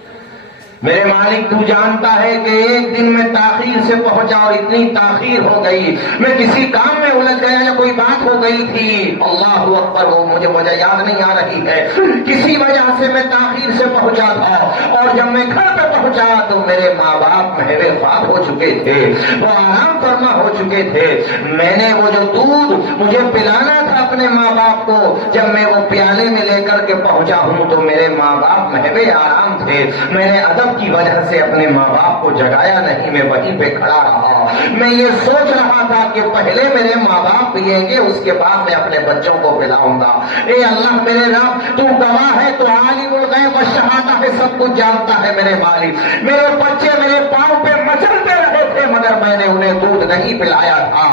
میرے مالک تو جانتا ہے کہ ایک دن میں تاخیر سے پہنچا اور اتنی تاخیر ہو گئی، میں کسی کام میں الجھ گیا یا کوئی بات ہو گئی تھی، اللہ اکبر، وہ مجھے وجہ یاد نہیں آ رہی ہے، کسی وجہ سے میں تاخیر سے پہنچا تھا، اور جب میں گھر پہ پہنچا تو میرے ماں باپ مہوے خواب ہو چکے تھے، وہ آرام فرما ہو چکے تھے۔ میں نے وہ جو دودھ مجھے پلانا تھا اپنے ماں باپ کو، جب میں وہ پیالے میں لے کر کے پہنچا ہوں تو میرے ماں باپ مہوے آرام تھے۔ میں نے ادب کی وجہ سے اپنے ماں باپ کو جگایا نہیں، میں وہیں پہ کھڑا رہا۔ میں یہ سوچ رہا تھا کہ پہلے میرے ماں باپ پیئیں گے، اس کے بعد میں اپنے بچوں کو پلاؤں گا۔ اے اللہ میرے رب، تو گواہ ہے، تو عالم الغیب والشہادہ ہے، سب کچھ جانتا ہے میرے مالک۔ میرے بچے میرے پاؤں پہ مچلتے رہے تھے مگر میں نے انہیں دودھ نہیں پلایا تھا،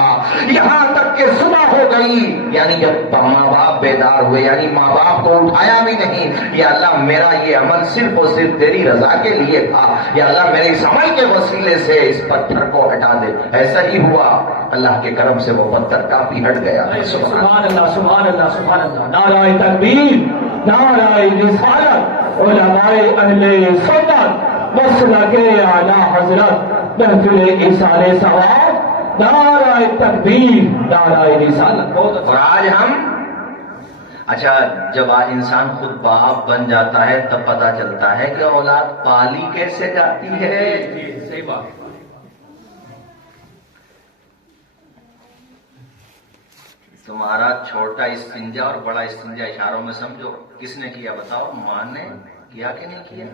یہاں تک کہ صبح ہو گئی، یعنی جب ماں باپ بیدار ہوئے، یعنی ماں باپ کو اٹھایا بھی نہیں۔ یا اللہ میرا یہ عمل صرف اور صرف تیری رضا کے لیے تھا، یا اللہ میرے اس عمل کے وسیلے سے اس پتھر کو ہٹا دے۔ ایسا ہی ہوا، اللہ کے کرم سے وہ پتھر کافی ہٹ گیا۔ سبحان اللہ، سبحان اللہ، سبحان اللہ، نعرہ تکبیر، نعرہ رسالت، علماء اہل سنت مسلک اعلی حضرت محفل ایثار ثواب، نعرہ تکبیر، نعرہ رسالت۔ اور آج ہم اچھا، جب انسان خود باپ بن جاتا ہے تب پتا چلتا ہے کہ اولاد پالی کیسے جاتی ہے۔ صحیح بات۔ تمہارا چھوٹا استنجا اور بڑا استنجا اشاروں میں سمجھو، کس نے کیا بتاؤ؟ ماں نے کیا کہ نہیں کیا؟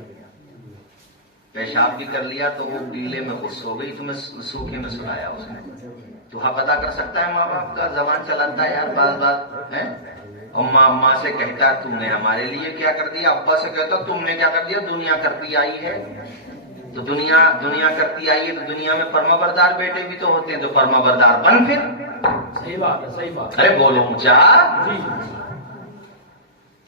پیشاب بھی کر لیا تو وہ پیلے میں غص ہو گئی، تمہیں سوکھے میں سلایا اس نے۔ تو ہاں پتا کر سکتا ہے ماں باپ کا، زبان چلاتا ہے یار بات بات ہے، اور ماں سے کہتا تم نے ہمارے لیے کیا کر دیا، ابا سے کہتا تم نے کیا کر دیا، دنیا کرتی آئی ہے۔ تو دنیا کرتی آئی ہے تو دنیا میں فرما بردار بیٹے بھی تو ہوتے ہیں، تو فرما بردار بن پھر۔ صحیح بات ہے، صحیح بات۔ ارے بولو اونچا۔ جی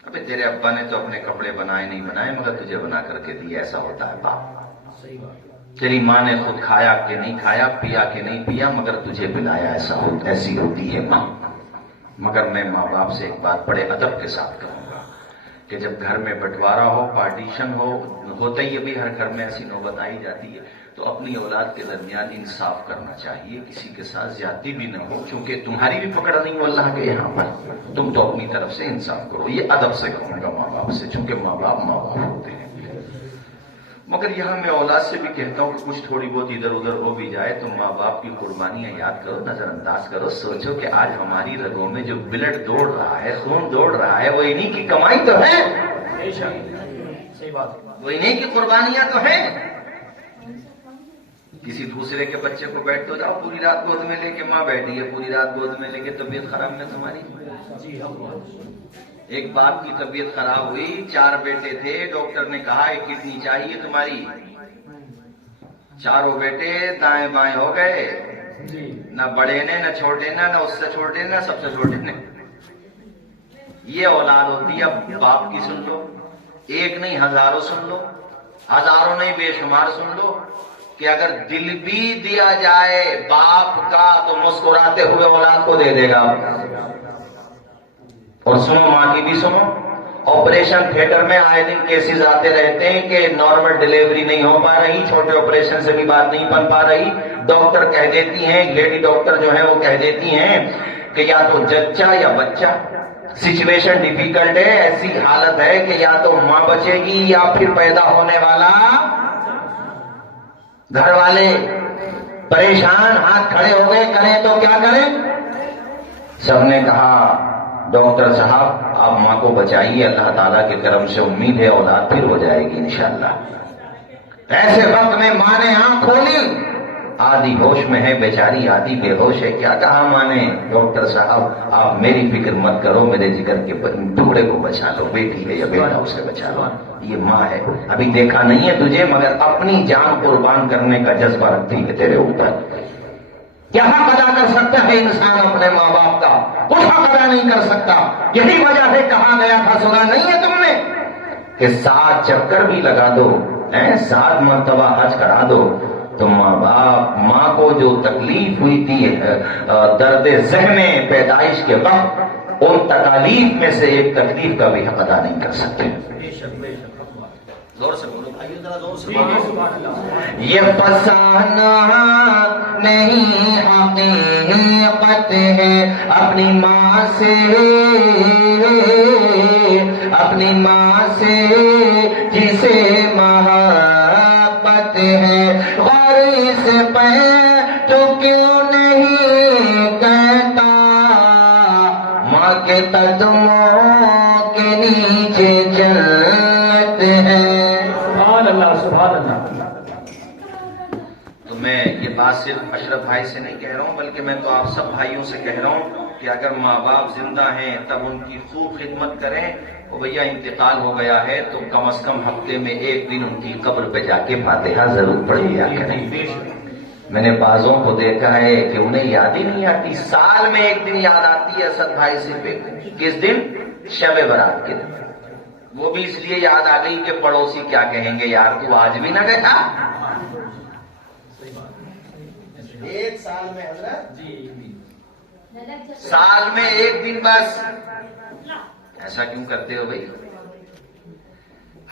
ابے تیرے ابا نے تو اپنے کپڑے بنائے نہیں بنائے مگر تجھے بنا کر کے دیے، ایسا ہوتا ہے باپ۔ صحیح بات۔ تیری ماں نے خود کھایا کہ نہیں کھایا، پیا کہ نہیں پیا مگر تجھے پلایا، ایسی ہوتی ہے ماں۔ مگر میں ماں باپ سے ایک بات بڑے ادب کے ساتھ کہوں گا کہ جب گھر میں بٹوارا ہو، پارٹیشن ہوتا ہی ابھی ہر گھر میں ایسی نوبت آئی جاتی ہے، تو اپنی اولاد کے درمیان انصاف کرنا چاہیے، کسی کے ساتھ زیادتی بھی نہ ہو، کیونکہ تمہاری بھی پکڑ نہیں ہو اللہ کے یہاں پر، تم تو اپنی طرف سے انصاف کرو۔ یہ ادب سے کہوں گا ماں باپ سے، چونکہ ماں باپ ہوتے ہیں۔ مگر یہاں میں اولاد سے بھی کہتا ہوں کہ کچھ تھوڑی بہت ادھر ادھر ہو بھی جائے تو ماں باپ کی قربانیاں یاد کرو، نظر انداز کرو، سوچو کہ آج ہماری رگوں میں جو بلڈ دوڑ رہا ہے، خون دوڑ رہا ہے، وہ انہی کی کمائی تو ہے، صحیح بات۔ وہ انہی کی قربانیاں تو ہیں۔ کسی دوسرے کے بچے کو بیٹھ تو جاؤ، پوری رات گود میں لے کے ماں بیٹھی ہے، پوری رات گود میں لے کے طبیعت خراب میں تمہاری۔ جی ایک باپ کی طبیعت خراب ہوئی، 4 بیٹے تھے، ڈاکٹر نے کہا ایک کڈنی چاہیے تمہاری، چاروں بیٹے دائیں بائیں ہو گئے، نہ بڑے نے، نہ چھوٹے نے، نہ اس سے چھوٹے نے، نہ سب سے چھوٹے نے۔ یہ اولاد ہوتی ہے۔ اب باپ کی سن لو، ایک نہیں ہزاروں سن لو، ہزاروں نہیں بے شمار سن لو، کہ اگر دل بھی دیا جائے باپ کا تو مسکراتے ہوئے اولاد کو دے دے گا۔ اور سنو، ماں کی بھی سنو، آپریشن تھیٹر میں آئے دن کیسز آتے رہتے ہیں کہ نارمل ڈیلیوری نہیں ہو پا رہی، چھوٹے آپریشن سے بھی بات نہیں بن پا رہی، ڈاکٹر کہہ دیتی ہیں، لیڈی ڈاکٹر جو ہے وہ کہہ دیتی ہیں کہ یا تو جچہ یا بچہ، سچویشن ڈیفیکلٹ ہے، ایسی حالت ہے کہ یا تو ماں بچے گی یا پھر پیدا ہونے والا گھر والے پریشان، ہاتھ کھڑے ہو گئے، کریں تو کیا کریں؟ سب نے کہا ڈاکٹر صاحب آپ ماں کو بچائیے، اللہ تعالیٰ کے کرم سے امید ہے اولاد پھر ہو جائے گی انشاءاللہ۔ ایسے وقت میں ماں نے آنکھ کھولی، آدھی ہوش میں ہے بیچاری، آدھی بے ہوش ہے۔ کیا کہا ماں نے؟ ڈاکٹر صاحب آپ میری فکر مت کرو، میرے جگر کے ٹکڑے کو بچا لو، بیٹی ہے یا بیٹا اسے بچا لو، یہ ماں ہے، ابھی دیکھا نہیں ہے تجھے مگر اپنی جان قربان کرنے کا جذبہ رکھتی ہے تیرے اوپر۔ کیا حق ادا کر سکتا ہے انسان اپنے ماں باپ کا؟ کچھ حق ادا نہیں کر سکتا۔ یہی وجہ ہے کہا گیا تھا، سنا نہیں ہے تم نے کہ 7 چکر بھی لگا دو، 7 مرتبہ حج کرا دو تو ماں باپ، ماں کو جو تکلیف ہوئی تھی درد ذہن پیدائش کے وقت، ان تکالیف میں سے ایک تکلیف کا بھی حق ادا نہیں کر سکتے۔ زور سے بولو بھائی، ذرا زور سے بولو۔ یہ فسانہ نہیں حقیقت ہے، اپنی ماں سے، اپنی ماں سے جسے محبت ہے، غور سے پہ تو کیوں نہیں کہتا، ماں کے قدموں کے نیچے جنت ہے۔ سبحان اللہ، سبحان اللہ۔ تو میں یہ بات صرف اشرف بھائی سے نہیں کہہ رہا ہوں، بلکہ میں تو آپ سب بھائیوں سے کہہ رہا ہوں کہ اگر ماں باپ زندہ ہیں تب ان کی خوب خدمت کریں، اور بھیا انتقال ہو گیا ہے تو کم از کم ہفتے میں ایک دن ان کی قبر پہ جا کے فاتحہ ضرور پڑھ لیا کریں۔ میں نے بعضوں کو دیکھا ہے کہ انہیں یاد ہی نہیں آتی، سال میں ایک دن یاد آتی ہے اسد بھائی سے، کس دن؟ شب برات کے دن، وہ بھی اس لیے یاد آ گئی کہ پڑوسی کیا کہیں گے، یار تو آج بھی نہ گیا۔ ایک سال میں حضرت سال میں ایک دن بس، ایسا کیوں کرتے ہو بھائی؟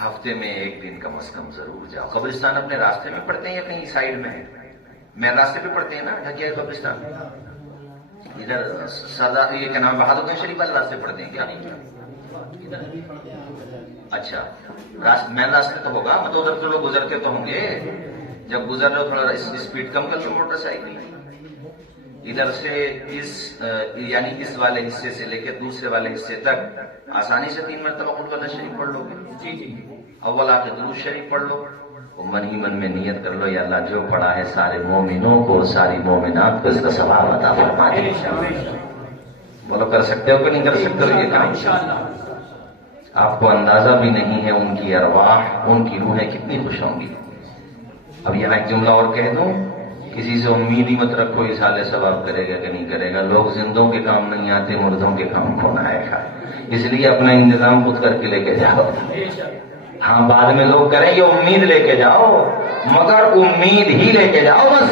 ہفتے میں ایک دن کم از کم ضرور جاؤ۔ قبرستان اپنے راستے میں پڑتے ہیں یا کہیں سائڈ میں ہے؟ مین راستے پہ پڑتے ہیں نا، ڈھکیا قبرستان ادھر سردار یہ کیا نام، بہادر گنج شریف والے راستے پڑتے ہیں کیا؟ اچھا مین راستے تو ہوگا، مطلب ادھر تو لوگ گزرتے تو ہوں گے، جب گزر رہے ہو تھوڑا اسپیڈ کم کر لو موٹر سائیکل۔ ادھر سے یعنی اس والے حصے سے لے کے دوسرے والے حصے تک آسانی سے 3 مرتبہ قل واللہ شریف پڑھ لو گے۔ جی اول آخر درود شریف پڑھ لو، من ہی من میں نیت کر لو یا اللہ جو پڑھا ہے سارے مومنوں کو، ساری مومنات کو اس کا ثواب عطا فرما دے۔ بولو کر سکتے ہو کہ نہیں کر سکتے ہو یہ کام؟ آپ کو اندازہ بھی نہیں ہے ان کی ارواح، ان کی روحیں کتنی خوش ہوں گی۔ اب یہاں ایک جملہ اور کہہ دوں، کسی سے امید ہی مت رکھو اس حال ثواب کرے گا کہ نہیں کرے گا، لوگ زندوں کے کام نہیں آتے، مردوں کے کام کون آئے گا، اس لیے اپنا انتظام خود کر کے لے کے جاؤ۔ ہاں بعد میں لوگ کریں یہ امید لے کے جاؤ، مگر امید ہی لے کے جاؤ، بس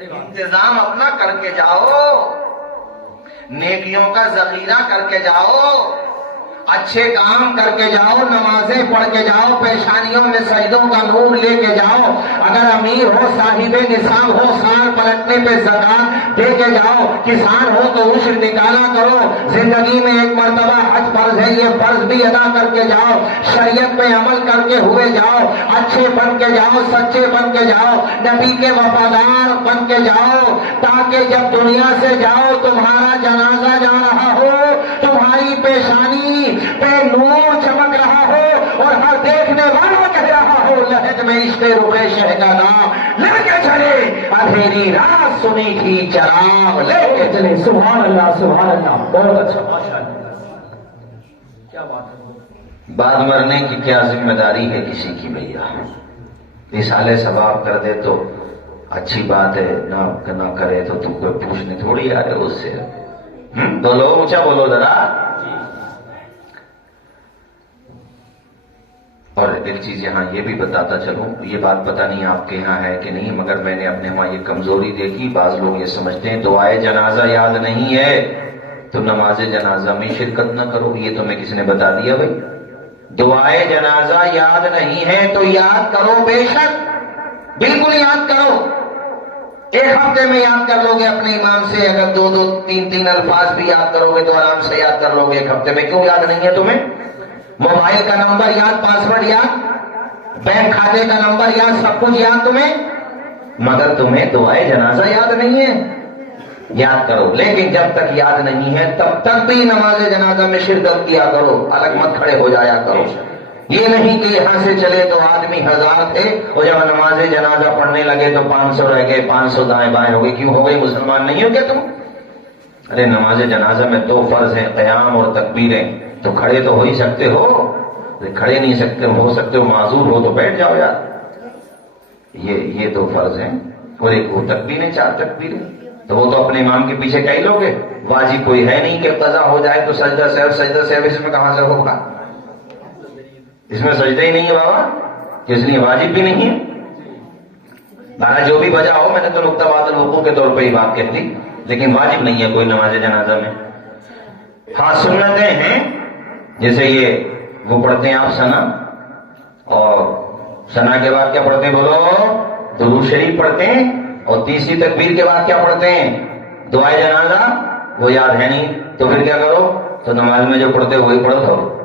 انتظام اپنا کر کے جاؤ، نیکیوں کا ذخیرہ کر کے جاؤ، اچھے کام کر کے جاؤ، نمازیں پڑھ کے جاؤ، پیشانیوں میں سجدوں کا نور لے کے جاؤ، اگر امیر ہو صاحب نصاب ہو سال پلٹنے پہ زکات دے کے جاؤ، کسان ہو تو عشر نکالا کرو، زندگی میں ایک مرتبہ حج فرض ہے یہ فرض بھی ادا کر کے جاؤ، شریعت پہ عمل کر کے ہوئے جاؤ، اچھے بن کے جاؤ، سچے بن کے جاؤ، نبی کے وفادار بن کے جاؤ، تاکہ جب دنیا سے جاؤ تمہارا جنازہ جا رہا ہو، تمہاری پیشانی پہ نور چمک رہا ہو اور ہر دیکھنے والا کہہ رہا ہو لہد میں عشق رخ شہ کا نام لے کے چلے، اندھیری رات سنی تھی چراغ لے کے چلے۔ سبحان اللہ، سبحان اللہ، بہت اچھا، ماشاءاللہ، کیا بات ہے۔ بعد مرنے کی کیا ذمہ داری ہے کسی کی بھیا، مثال ثواب کر دے تو اچھی بات ہے، نہ کرے تو تم کو پوچھنے تھوڑی آ رہے اس سے۔ بولو اونچا بولو ذرا۔ اور ایک چیز یہاں یہ بھی بتاتا چلوں، یہ بات پتہ نہیں آپ کے یہاں ہے کہ نہیں، مگر میں نے اپنے وہاں یہ کمزوری دیکھی، بعض لوگ یہ سمجھتے ہیں دعائے جنازہ یاد نہیں ہے تو نماز جنازہ میں شرکت نہ کرو، یہ تمہیں کس نے بتا دیا بھائی؟ دعائے جنازہ یاد نہیں ہے تو یاد کرو، بے شک بالکل یاد کرو، ایک ہفتے میں یاد کر لو گے اپنے امام سے، اگر دو دو تین تین الفاظ بھی یاد کرو گے تو آرام سے یاد کر لو گے ایک ہفتے میں. کیوں یاد نہیں ہے تمہیں؟ موبائل کا نمبر یاد، پاسورڈ یاد، بینک کھاتے کا نمبر یاد، سب کچھ یاد تمہیں، مگر تمہیں دعائے جنازہ یاد نہیں ہے. یاد کرو، لیکن جب تک یاد نہیں ہے تب تک بھی نماز جنازہ میں شرکت کیا کرو، الگ مت کھڑے ہو جایا کرو. یہ نہیں کہ یہاں سے چلے تو آدمی 1000 تھے اور جب نماز جنازہ پڑھنے لگے تو 500 رہ گئے، 500 دائیں بائیں ہو گئے. کیوں ہو گئے؟ مسلمان نہیں ہو کیا تم؟ ارے نماز جنازہ میں 2 فرض ہیں، قیام اور تکبیریں. تو کھڑے تو ہو ہی سکتے ہو، کھڑے نہیں سکتے ہو سکتے ہو، معذور ہو تو بیٹھ جاؤ یار. یہ 2 فرض ہیں اور ایک وہ تکبیریں، 4 تکبیریں. تو وہ تو اپنے امام کے پیچھے کئی لوگ ہیں. واجب کوئی ہے نہیں کہ قضا ہو جائے تو سجدہ سہو اس میں کہاں سے ہوگا؟ اس میں سجدہ ہی نہیں ہے بابا، اس لیے واجب بھی نہیں ہے. مانا جو بھی وجہ ہو، میں نے تو نقطہ بات الوقوع کے طور پہ ہی بات کہہ دی، لیکن واجب نہیں ہے کوئی نماز جنازہ میں. ہاں سنتیں ہیں، جیسے یہ وہ پڑھتے ہیں آپ ثنا، اور ثنا کے بعد کیا پڑھتے ہیں؟ بولو. درود شریف پڑھتے ہیں، اور تیسری تکبیر کے بعد کیا پڑھتے ہیں؟ دعائے جنازہ. وہ یاد ہے نہیں تو پھر کیا کرو؟ تو نماز میں جو پڑھتے ہو وہی پڑھو. تو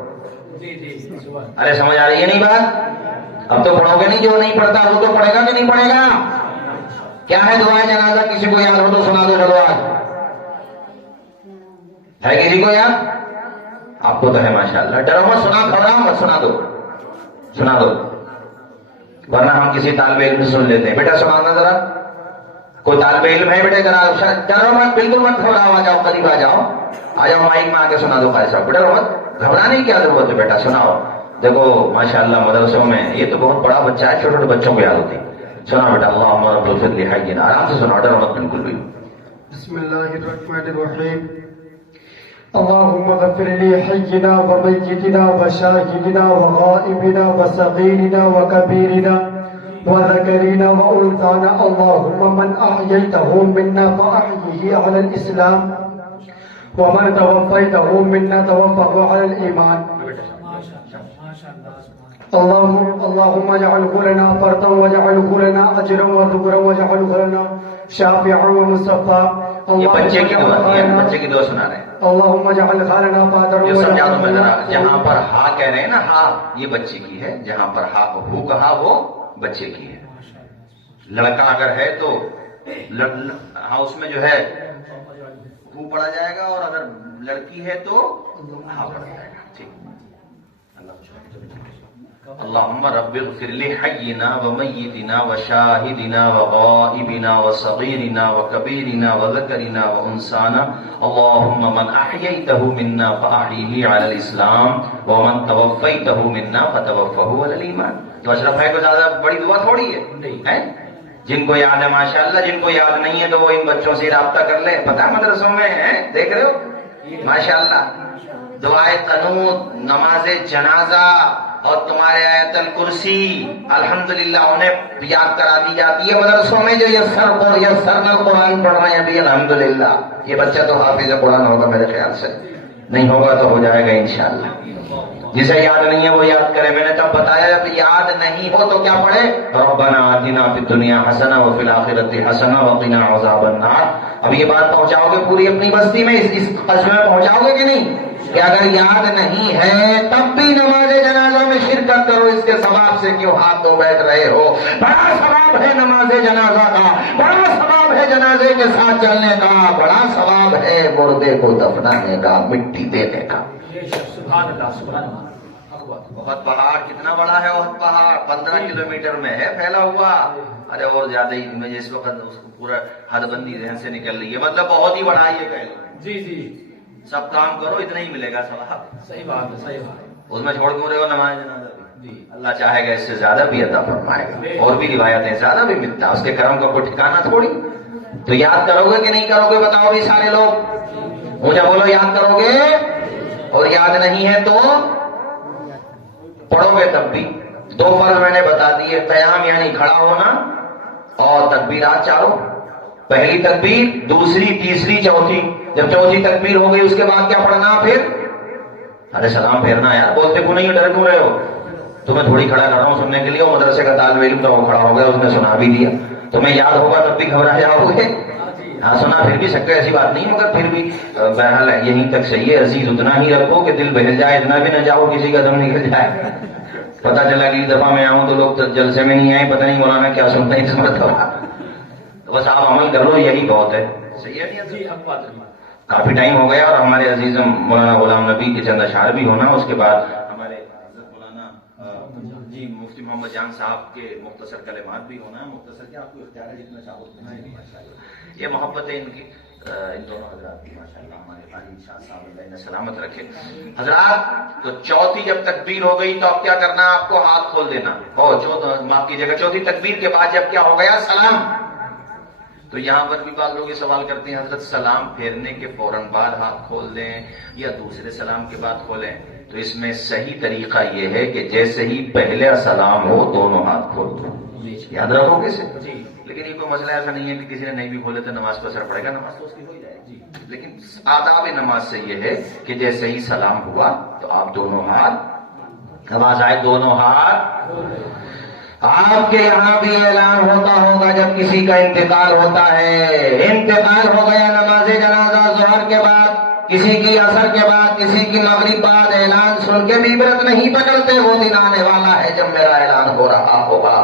ارے سمجھ آ رہی ہے نہیں بات؟ اب تو پڑھو گے نہیں، جو نہیں پڑھتا وہ تو پڑھے گا کہ نہیں پڑھے گا؟ کیا ہے دعائے جنازہ؟ کسی کو یاد ہو تو سنا دو. چلو آج ہے کسی کو یاد؟ آپ کو تو ہے ماشاءاللہ. ڈرو مت، سنا گھبراؤ مت، سنا دو، سنا دو، ورنہ ہم کسی طالب علم سے سن لیتے ہیں. بیٹا سنانا ذرا. کوئی طالب علم ہے بیٹا؟ ذرا ڈرو مت، بالکل مت گھبراؤ، آ جاؤ قریب، آ جاؤ، آ جاؤ مائک میں آ کے سنا دو. قائد صاحب ڈرو مت، گھبرانے کی کیا ضرورت ہے بیٹا، سناؤ. دیکھو ماشاءاللہ مدرسوں میں یہ تو بہت بڑا بچہ ہے، چھوٹے چھوٹے بچوں کو یاد ہوتی. سنا بیٹا. اللہم رب اغفر لی حینا، آرام سے سناؤ، ڈرو مت بالکل بھی. بسم اللہ الرحمن الرحیم. اللهم اغفر لي حينا وميتنا وشاهدنا وغائبنا وصغيرنا وكبيرنا وذكرنا وأنثانا. اللهم من أحييته منا فأحيه على الإسلام ومن توفيته منا توفه على الإيمان. اللهم اجعله لنا فرطا واجعله لنا أجرا وذكرا واجعله لنا شافعا ومصطفى. یہ بچے کی دعا ہے، بچے کی دعا سنا رہے ہیں. اللهم اجعل خالنا فادر. یہ سمجھا دوں میں ذرا. جہاں پر ہا کہہ رہے ہیں نا، ہا یہ بچے کی ہے، جہاں پر ہا ہو کہا وہ بچے کی ہے. لڑکا اگر ہے تو ہاں اس میں جو ہے ہو پڑا جائے گا، اور اگر لڑکی ہے تو ہا پڑا جائے گا. ٹھیک. اللہم رب اغفر لی حینا ومیتنا وشاہدنا وغائبنا وصغیرنا وکبیرنا وذکرنا وانسانا. اللہم من احییتہ منا فاحیہ علی الاسلام ومن توفیتہ منا فتوفہ علی الایمان. تو اشرف بھائی کو زیادہ بڑی دعا تھوڑی ہے. جن کو یاد ہے ماشاءاللہ، جن کو یاد نہیں ہے تو وہ ان بچوں سے رابطہ کر لیں. پتہ ہے مدرسوں میں ہے، دیکھ رہے ہو ماشاءاللہ. دعائے قنوت، نماز جنازہ اور تمہارے آیت الکرسی الحمدللہ انہیں یاد کرا دی جاتی ہے مدرسوں میں. جو یسرنا القرآن پڑھ رہے ہیں ابھی الحمدللہ. یہ بچہ تو حافظ قرآن ہوگا میرے خیال سے، نہیں ہوگا تو ہو جائے گا انشاءاللہ. جسے یاد نہیں ہے وہ یاد کرے. میں نے تب بتایا جب یاد نہیں ہو تو کیا پڑھے؟ ربنا آتنا فی الدنیا حسنہ وفی الآخرۃ حسنہ وقنا عذاب النار. اب یہ بات پہنچاؤ گے پوری اپنی بستی میں، اس قصبے میں پہنچاؤ گے کہ نہیں؟ کہ اگر یاد نہیں ہے تب بھی نماز جنازہ میں شرکت کرو. اس کے ثواب سے کیوں ہاتھ دھو بیٹھ رہے ہو؟ بڑا ثواب ہے نماز جنازہ کا، بڑا ثواب ہے جنازے کے ساتھ چلنے کا، بڑا ثواب ہے مردے کو دفنانے کا، مٹی دینے کا. سبحان اللہ، سبحان اللہ. بہت پہاڑ کتنا بڑا ہے؟ بہت پہاڑ 15 کلومیٹر میں ہے پھیلا ہوا. ارے اور زیادہ ہی، میں اس وقت اس کو پورا حد بندی ذہن سے نکل رہی ہے. مطلب بہت ہی بڑا یہ کہہ لو. جی جی، سب کام کرو اتنا ہی ملے گا ثواب. صحیح بات ہے، صحیح بات ہے. اس میں چھوڑ کیوں رہے ہو نماز جنازہ بھی؟ جی، اللہ چاہے گا اس سے زیادہ بھی عطا فرمائے گا، اور بھی روایتیں زیادہ بھی ملتا ہے. اس کے کرم کا کوئی ٹھکانا تھوڑی. تو یاد کرو گے کہ نہیں کرو گے؟ بتاؤ بھی سارے لوگ مجھے بولو. یاد کرو گے؟ اور یاد نہیں ہے تو پڑھو گے تب بھی. 2 فرض میں نے بتا دیے. قیام یعنی کھڑا ہونا، اور تکبیرات چاروں. پہلی تکبیر، دوسری، تیسری، چوتھی. جب چوتھی تکبیر ہو گئی اس کے بعد کیا پڑھنا؟ پھر ارے سلام پھیرنا. یار بولتے کیوں نہیں ہو؟ ڈر کیوں رہے ہو؟ تمہیں تھوڑی کھڑا کر رہا ہوں سننے کے لیے. وہ مدرسے کا طالب علم تھا، وہ کھڑا ہو گیا، اس نے سنا بھی دیا. تمہیں یاد ہوگا تب بھی گھبرا جاؤ گے. ہاں سنا پھر بھی سکتے ایسی بات نہیں, مگر پھر بھی بہرحال یہیں تک صحیح ہے. عزیز اتنا ہی رکھو کہ دل بہل جائے, اتنا بھی نہ جاؤ کسی کا دم نکل جائے. پتہ چلا اگلی دفعہ میں آؤں تو لوگ جلسے میں نہیں آئے, پتہ نہیں مولانا کیا سنتا ہے اس مرتبہ. بس آپ عمل کر لو, یہی بہت ہے. صحیح ہے. کافی ٹائم ہو گیا اور ہمارے عزیز مولانا غلام نبی کے چند اشعار بھی ہونا, اس کے بعد ہمارے حضرت مولانا جی مفتی محمد جان صاحب کے مختصر کلمات بھی ہونا. مختصر کیا آپ کو اختیار ہے جتنا چاہو. یہ محبت ہے ان کی, ان دونوں حضرات کی ماشاءاللہ. ہمارے قاری شاہ صاحب اللہ انہیں سلامت رکھے. حضرات تو چوتھی جب تکبیر ہو گئی تو اب کیا کرنا ہے, آپ کو ہاتھ کھول دینا. معاف کیجیے گا, چوتھی تکبیر کے بعد جب کیا ہو گیا سلام, تو یہاں پر بھی بعض لوگ یہ سوال کرتے ہیں حضرت سلام پھیرنے کے فوراً بعد ہاتھ کھول دیں یا دوسرے سلام کے بعد کھولیں. تو اس میں صحیح طریقہ یہ ہے کہ جیسے ہی پہلا سلام ہو دونوں ہاتھ کھول دو. یاد رکھو گے سے. لیکن یہ کوئی مسئلہ ایسا نہیں ہے کہ کسی نے نہیں بھی کھولے تو نماز پر اثر پڑے گا, نماز تو اس کی ہو ہی جائے گی. لیکن آداب نماز سے یہ ہے کہ جیسے ہی سلام ہوا تو آپ دونوں ہاتھ, آواز آئے دونوں ہاتھ. آپ کے یہاں بھی اعلان ہوتا ہوگا جب کسی کا انتقال ہوتا ہے, انتقال ہو گیا نماز جنازہ ظہر کے بعد, کسی کی عصر کے بعد, کسی کی مغرب بعد, اعلان سن کے بھی عبرت نہیں پکڑتے. وہ دن آنے والا ہے جب میرا اعلان ہو رہا ہوگا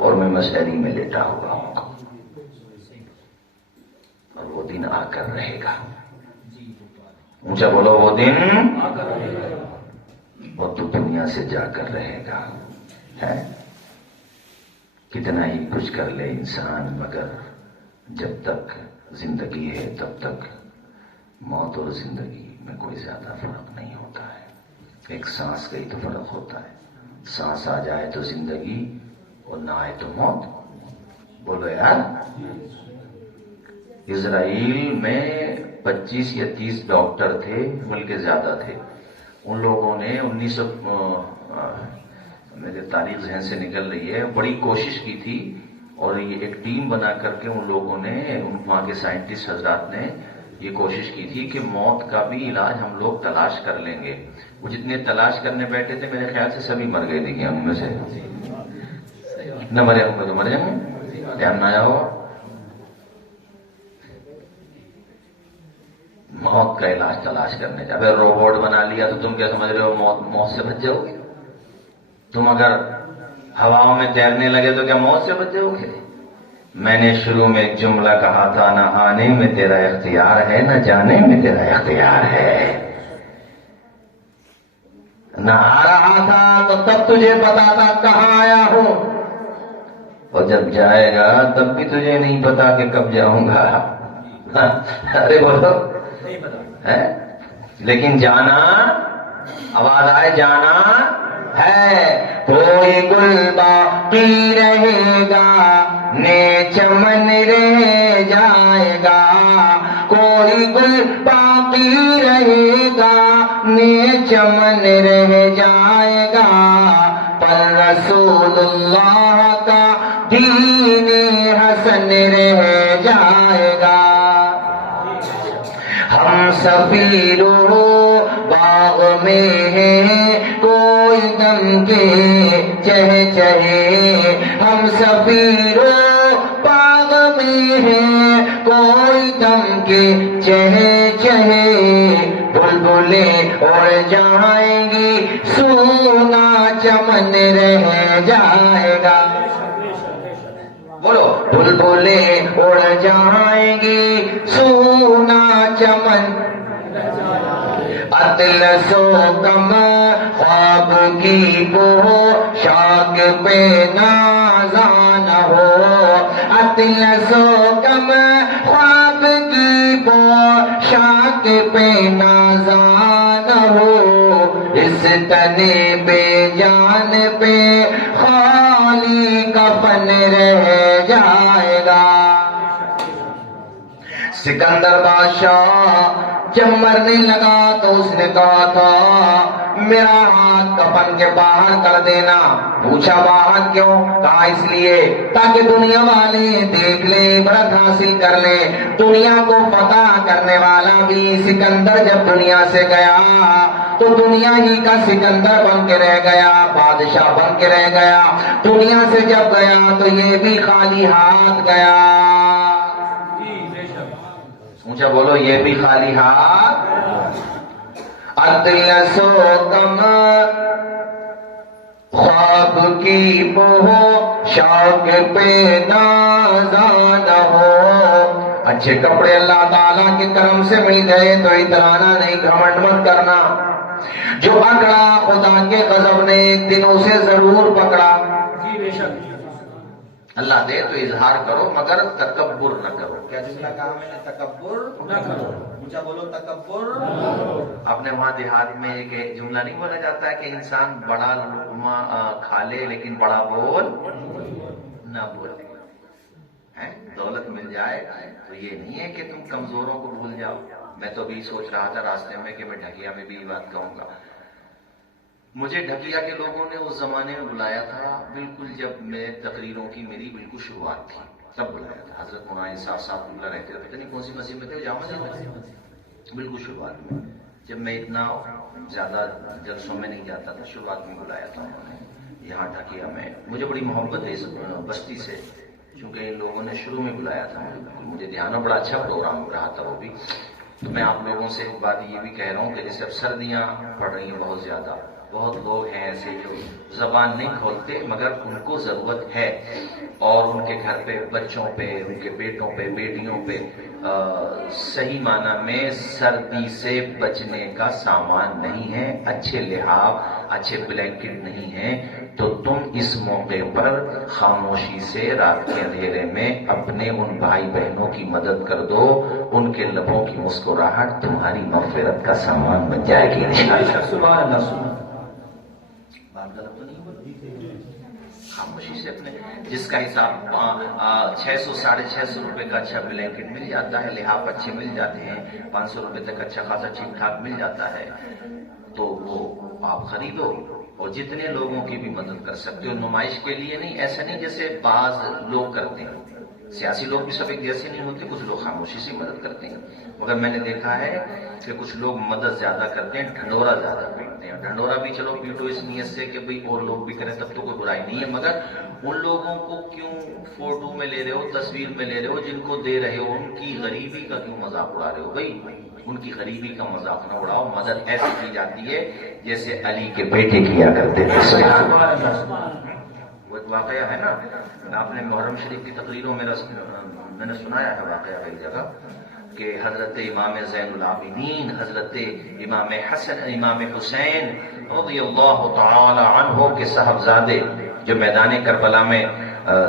اور میں مسحری میں لیٹا ہوا ہوں, اور وہ دن آ کر رہے گا. اونچا بولو, وہ دن وہ تو دنیا سے جا کر رہے گا. ہے کتنا ہی کچھ کر لے انسان, مگر جب تک زندگی ہے تب تک موت اور زندگی میں کوئی زیادہ فرق نہیں ہوتا ہے. ایک سانس کا ہی تو فرق ہوتا ہے. سانس آ جائے تو زندگی اور نہ آئے تو موت. بولو یار. اسرائیل میں 25 یا 30 ڈاکٹر تھے, بلکہ زیادہ تھے. ان لوگوں نے 1900 میرے تاریخ ذہن سے نکل رہی ہے, بڑی کوشش کی تھی اور یہ ایک ٹیم بنا کر کے ان لوگوں نے, وہاں کے سائنٹسٹ حضرات نے یہ کوشش کی تھی کہ موت کا بھی علاج ہم لوگ تلاش کر لیں گے. وہ جتنے تلاش کرنے بیٹھے تھے میرے خیال سے سبھی مر گئے تھے. ان میں سے نہ مرے ہوں گے تو مر جائیں گے, دھیان نہ آیا ہو. موت کا علاج تلاش کرنے جا, اگر روبوٹ بنا لیا تو تم کیا سمجھ رہے ہو موت سے بچ جاؤ گے؟ تم اگر ہواؤں میں تیرنے لگے تو کیا موت سے بچ جاؤ گے؟ میں نے شروع میں ایک جملہ کہا تھا, نہ آنے میں تیرا اختیار ہے نہ جانے میں تیرا اختیار ہے. نہ آ رہا تھا تو تب تجھے پتا تھا کہاں آیا ہوں, اور جب جائے گا تب بھی تجھے نہیں پتا کہ کب جاؤں گا. ارے بولو, لیکن جانا, آواز آئے جانا ہے. کوئی گل باقی رہے گا, نے چمن رہ جائے گا. کوئی گل باقی رہے گا, نے چمن رہ جائے گا. پر رسول اللہ کا دین حسن رہ جائے گا. ہم سفیرو باغ میں ہیں کوئی غم کے چہ چہے. ہم سفیرو باغ میں ہیں کوئی غم کے چہ چہے. بلبلیں اڑ جائیں گی سونا چمن رہ جائے گا. بولو, بلبلیں اڑ جائیں گی سونا چمن. اطلس و کم خواب کی پوشاک پہ نازان ہو. اطلس و کم خواب کی پوشاک پہ نازان ہو. اس تنے بے جان پہ خالی کفن رہ جائے گا. سکندر بادشاہ جب مرنے لگا تو اس نے کہا تھا میرا ہاتھ کفن کے باہر کر دینا. پوچھا باہر کیوں؟ کہا اس لیے تاکہ دنیا والے دیکھ لیں, عبرت حاصل کر لیں. دنیا کو فتح کرنے والا بھی سکندر جب دنیا سے گیا تو دنیا ہی کا سکندر بن کے رہ گیا، بادشاہ بن کے رہ گیا۔ دنیا سے جب گیا تو یہ بھی خالی ہاتھ گیا۔ اونچا بولو، یہ بھی خالی ہاتھ۔ عدل سو کم خواب کی بہو شوق پہ نازان ہو۔ اچھے کپڑے اللہ تعالیٰ کے کرم سے مل گئے تو اترانا نہیں، گھمنڈ مت کرنا۔ جو پکڑا خدا کے غضب نے ایک دن اسے ضرور پکڑا۔ اللہ دے تو اظہار کرو مگر تکبر نہ کرو۔ کیا جملہ کہا میں نے؟ تکبر نہ کرو۔ اونچا بولو، تکبر۔ اپنے وہاں دیہات میں ایک جملہ نہیں بولا جاتا ہے کہ انسان بڑا لقمہ کھا لے لیکن بڑا بول نہ بولے؟ دولت مل جائے تو یہ نہیں ہے کہ تم کمزوروں کو بھول جاؤ۔ میں تو بھی سوچ رہا تھا راستے میں کہ میں ڈھکیا میں بھی یہ بات کہوں گا۔ مجھے ڈھکیا کے لوگوں نے اس زمانے میں بلایا تھا، بالکل جب میں تقریروں کی میری بالکل شروعات تھی تب بلایا تھا۔ حضرت مولانا صاحب صاحب رہتے تھے، پتہ نہیں کون سی مسجد میں تھے، جامع مسجد میں، بالکل شروعات میں جب میں اتنا زیادہ جلسوں میں نہیں جاتا تھا، شروعات میں بلایا تھا انہوں نے یہاں ڈھکیا میں۔ مجھے بڑی محبت ہے اس بستی سے، چونکہ ان لوگوں نے شروع میں بلایا تھا مجھے دھیان، بڑا اچھا پروگرام رہا تھا وہ بھی۔ تو میں آپ لوگوں سے ایک بات یہ بھی کہہ رہا ہوں کہ جیسے اب سردیاں پڑ رہی ہیں بہت زیادہ، بہت لوگ ہیں ایسے جو زبان نہیں کھولتے مگر ان کو ضرورت ہے، اور ان کے گھر پہ بچوں پہ، ان کے بیٹوں پہ، بیٹیوں پہ صحیح معنی میں سردی سے بچنے کا سامان نہیں ہے، اچھے لحاف، اچھے بلینکٹ نہیں ہیں، تو تم اس موقع پر خاموشی سے رات کے اندھیرے میں اپنے ان بھائی بہنوں کی مدد کر دو، ان کے لبوں کی مسکراہٹ تمہاری مغفرت کا سامان بن جائے گی انشاءاللہ۔ سبحان اللہ، سبحان اللہ۔ بات غلط تو نہیں بولی؟ خاموشی سے اپنے جس کا حساب 600 650 روپے کا اچھا بلینکٹ مل جاتا ہے، لحاف اچھے مل جاتے ہیں، 500 روپے تک اچھا خاصا ٹھیک ٹھاک مل جاتا ہے، تو وہ آپ خریدو اور جتنے لوگوں کی بھی مدد کر سکتے ہو۔ نمائش کے لیے نہیں، ایسا نہیں جیسے بعض لوگ کرتے ہیں، سیاسی لوگ بھی سب ایک جیسے نہیں ہوتے، کچھ لوگ خاموشی سے مدد کرتے ہیں، مگر میں نے دیکھا ہے کہ کچھ لوگ مدد زیادہ کرتے ہیں، ڈھنڈورا زیادہ پیٹتے ہیں۔ ڈھنڈورا بھی چلو پیٹو اس نیت سے کہ بھئی اور لوگ بھی کریں، تب تو کوئی برائی نہیں ہے، مگر ان لوگوں کو کیوں فوٹو میں لے رہے ہو، تصویر میں لے رہے ہو، جن کو دے رہے ہو ان کی غریبی کا کیوں مذاق اڑا رہے ہو؟ بھئی ان کی غریبی کا مذاق نہ اڑاؤ، مدد ایسی کی جاتی ہے جیسے علی کے بیٹے کیا کرتے تھے۔ وہ ایک واقعہ ہے نا، آپ نے محرم شریف کی تقریروں میں نے سنایا ہے واقعہ ایک جگہ کہ حضرت امام زین العابدین، حضرت امام حسن، امام حسین رضی اللہ تعالی عنہ کے صاحبزادے جو میدان کربلا میں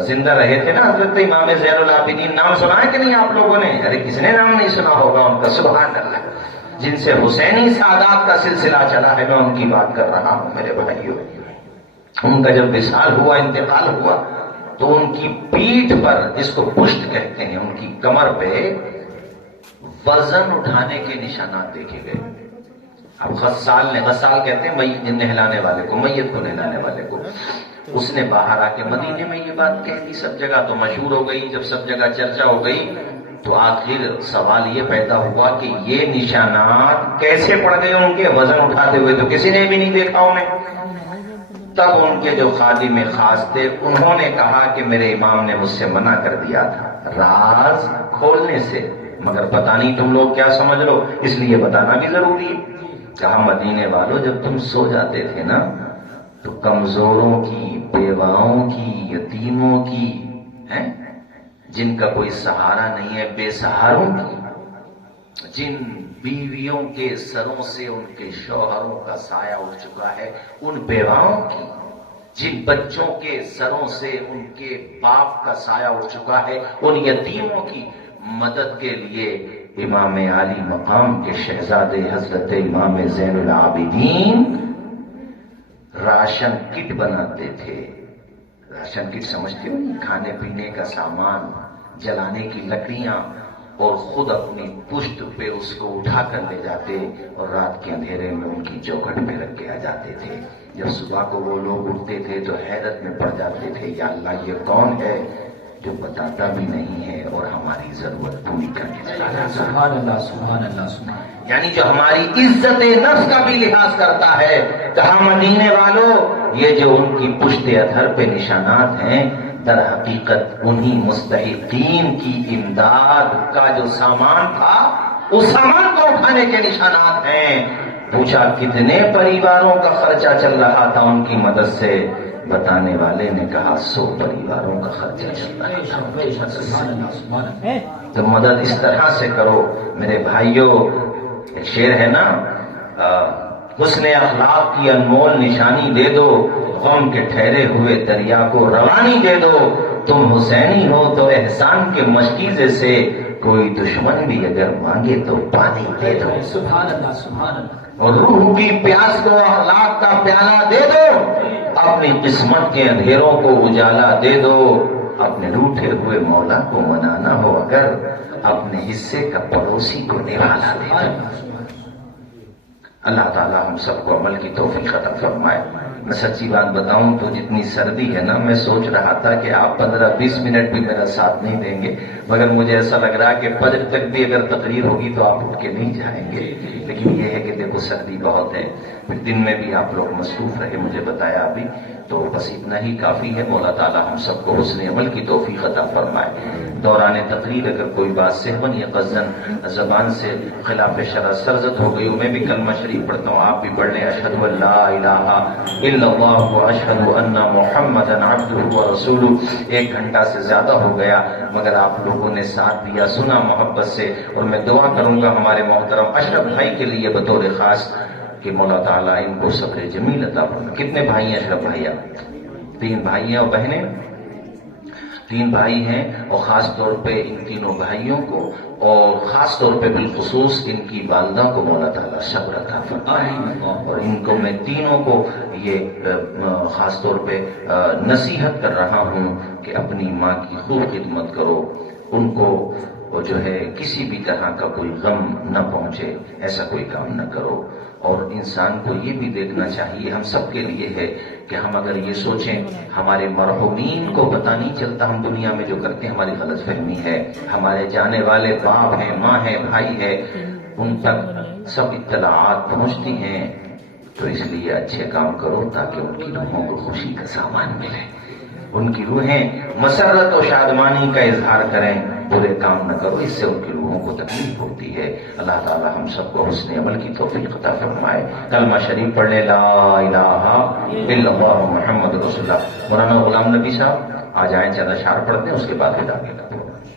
زندہ رہے تھے نا، حضرت امام زین العابدین، نام سنا ہے کہ نہیں آپ لوگوں نے؟ ارے کس نے نام نہیں سنا ہوگا ان کا؟ سبحان اللہ، جن سے حسینی سعادات کا سلسلہ چلا ہے، میں ان کی بات کر رہا ہوں میرے بھائیوں۔ ان کا جب وصال ہوا، انتقال ہوا، تو ان کی پیٹھ پر، جس کو پشت کہتے ہیں، ان کی کمر پہ وزن اٹھانے کے نشانات دیکھے گئے۔ اب غسال کہتے ہیں میت نہلانے والے کو، میت کو نہلانے والے کو۔ اس نے باہر آ کے مدینے میں یہ بات کہہ دی، سب جگہ تو مشہور ہو گئی، جب سب جگہ چرچا ہو گئی تو آخر سوال یہ پیدا ہوا کہ یہ نشانات کیسے پڑ گئے ان کے وزن اٹھاتے ہوئے؟ تو کسی نے بھی نہیں دیکھا انہیں۔ تب ان کے جو خادم خاص تھے انہوں نے کہا کہ میرے امام نے مجھ سے منع کر دیا تھا راز کھولنے سے، مگر پتہ نہیں تم لوگ کیا سمجھ لو، اس لیے بتانا بھی ضروری ہے۔ کہا مدینے والوں، جب تم سو جاتے تھے نا تو کمزوروں کی، بیواؤں کی، یتیموں کی، جن کا کوئی سہارا نہیں ہے، بے سہاروں کی، جن بیویوں کے سروں سے ان کے شوہروں کا سایہ اٹھ چکا ہے، ان بیواؤں کی، جن بچوں کے سروں سے ان کے باپ کا سایہ اٹھ چکا ہے، ان یتیموں کی مدد کے لیے امام عالی مقام کے شہزادے حضرت امام زین العابدین راشن کٹ بناتے تھے۔ راشن کٹ سمجھتے ہو؟ کھانے پینے کا سامان، جلانے کی لکڑیاں، اور خود اپنی پشت پہ اس کو اٹھا کر لے جاتے اور رات کے اندھیرے میں ان کی چوکھٹ پہ رکھ کے آ جاتے تھے۔ جب صبح کو وہ لوگ اٹھتے تھے تو حیرت میں پڑ جاتے تھے، یا اللہ یہ کون ہے؟ جو بتاتا بھی نہیں ہے اور ہماری ضرورت پوری کرنے چلا جاتا ہے. سبحان اللہ سبحان اللہ سبحان. یعنی جو ہماری عزت نفس کا بھی لحاظ کرتا ہے. کہا مدینے والوں یہ جو ان کی پشت ادھر پہ نشانات ہیں در حقیقت انہی مستحقین کی امداد کا جو سامان تھا اس سامان کو اٹھانے کے نشانات ہیں. پوچھا کتنے پریواروں کا خرچہ چل رہا تھا ان کی مدد سے؟ بتانے والے نے کہا 100 پریواروں کا خرچہ چل رہا تھا. تو مدد اس طرح سے کرو میرے بھائیوں. ایک شعر ہے نا، حسن اخلاق کی انمول نشانی دے دو، غم کے ٹھہرے ہوئے دریا کو روانی دے دو. تم حسینی ہو تو احسان کے مشکیزے سے کوئی دشمن بھی اگر مانگے تو پانی دے دو. سبحان اللہ سبحان اللہ. اور روح کی پیاس کو اخلاق کا پیالہ دے دو. اپنی قسمت کے اندھیروں کو اجالا دے دو. اپنے روٹھے ہوئے مولا کو منانا ہو اگر اپنے حصے کا پڑوسی کو نوالا دے دو. اللہ تعالیٰ ہم سب کو عمل کی توفیق عطا فرمائے. میں سچی بات بتاؤں تو جتنی سردی ہے نا، میں سوچ رہا تھا کہ آپ 15-20 منٹ بھی میرا ساتھ نہیں دیں گے، مگر مجھے ایسا لگ رہا کہ فجر تک بھی اگر تقریر ہوگی تو آپ اٹھ کے نہیں جائیں گے. لیکن یہ ہے کہ دیکھو سردی بہت ہے، پھر دن میں بھی آپ لوگ مصروف رہے، مجھے بتایا ابھی، تو بس اتنا ہی کافی ہے. مولا تعالیٰ ہم سب کو حسن عمل کی توفیق عطا فرمائے. دوران تقریر اگر کوئی بات سہون یا قصدن زبان سے خلاف شرع سرزد ہو گئی، میں بھی کلمہ شریف پڑھتا ہوں، آپ بھی پڑھ لیں. اشہد ان لا الہ الا اللہ واشہد ان محمدا عبدہ ورسولہ. 1 گھنٹہ سے زیادہ ہو گیا مگر آپ لوگوں نے ساتھ دیا، سنا محبت سے. اور میں دعا کروں گا ہمارے محترم اشرف بھائی کے لیے بطور خاص کہ مولا تعالیٰ ان کو صبر جمیل عطا فرمائے. کتنے بھائی ہیں اشرف بھائی؟ 3 بھائی ہیں اور بہنیں 3 بھائی ہیں. اور خاص طور پہ ان تینوں بھائیوں کو اور خاص طور پہ بالخصوص ان کی والدہ کو مولا تعالیٰ صبر عطا فرمائے. اور ان کو میں تینوں کو یہ خاص طور پہ نصیحت کر رہا ہوں کہ اپنی ماں کی خوب خدمت کرو. ان کو وہ جو ہے کسی بھی طرح کا کوئی غم نہ پہنچے، ایسا کوئی کام نہ کرو. اور انسان کو یہ بھی دیکھنا چاہیے، ہم سب کے لیے ہے کہ ہم اگر یہ سوچیں ہمارے مرحومین کو پتہ نہیں چلتا ہم دنیا میں جو کرتے ہیں ہماری غلط فہمی ہے. ہمارے جانے والے باپ ہیں، ماں ہیں، بھائی ہے، ان تک سب اطلاعات پہنچتی ہیں. تو اس لیے اچھے کام کرو تاکہ ان کی روحوں کو خوشی کا سامان ملے، ان کی روحیں مسرت و شادمانی کا اظہار کریں. برے کام نہ کرو، اس سے ان کی روحوں کو تکلیف ہوتی ہے. اللہ تعالی ہم سب کو حسن عمل کی توفیق عطا فرمائے. کلمہ شریف پڑھ لے، لا الہ الا اللہ محمد رسول اللہ. مولانا غلام نبی صاحب آ جائیں، چند اشعار پڑھتے ہیں، اس کے بعد پھر آگے کا پروگرام.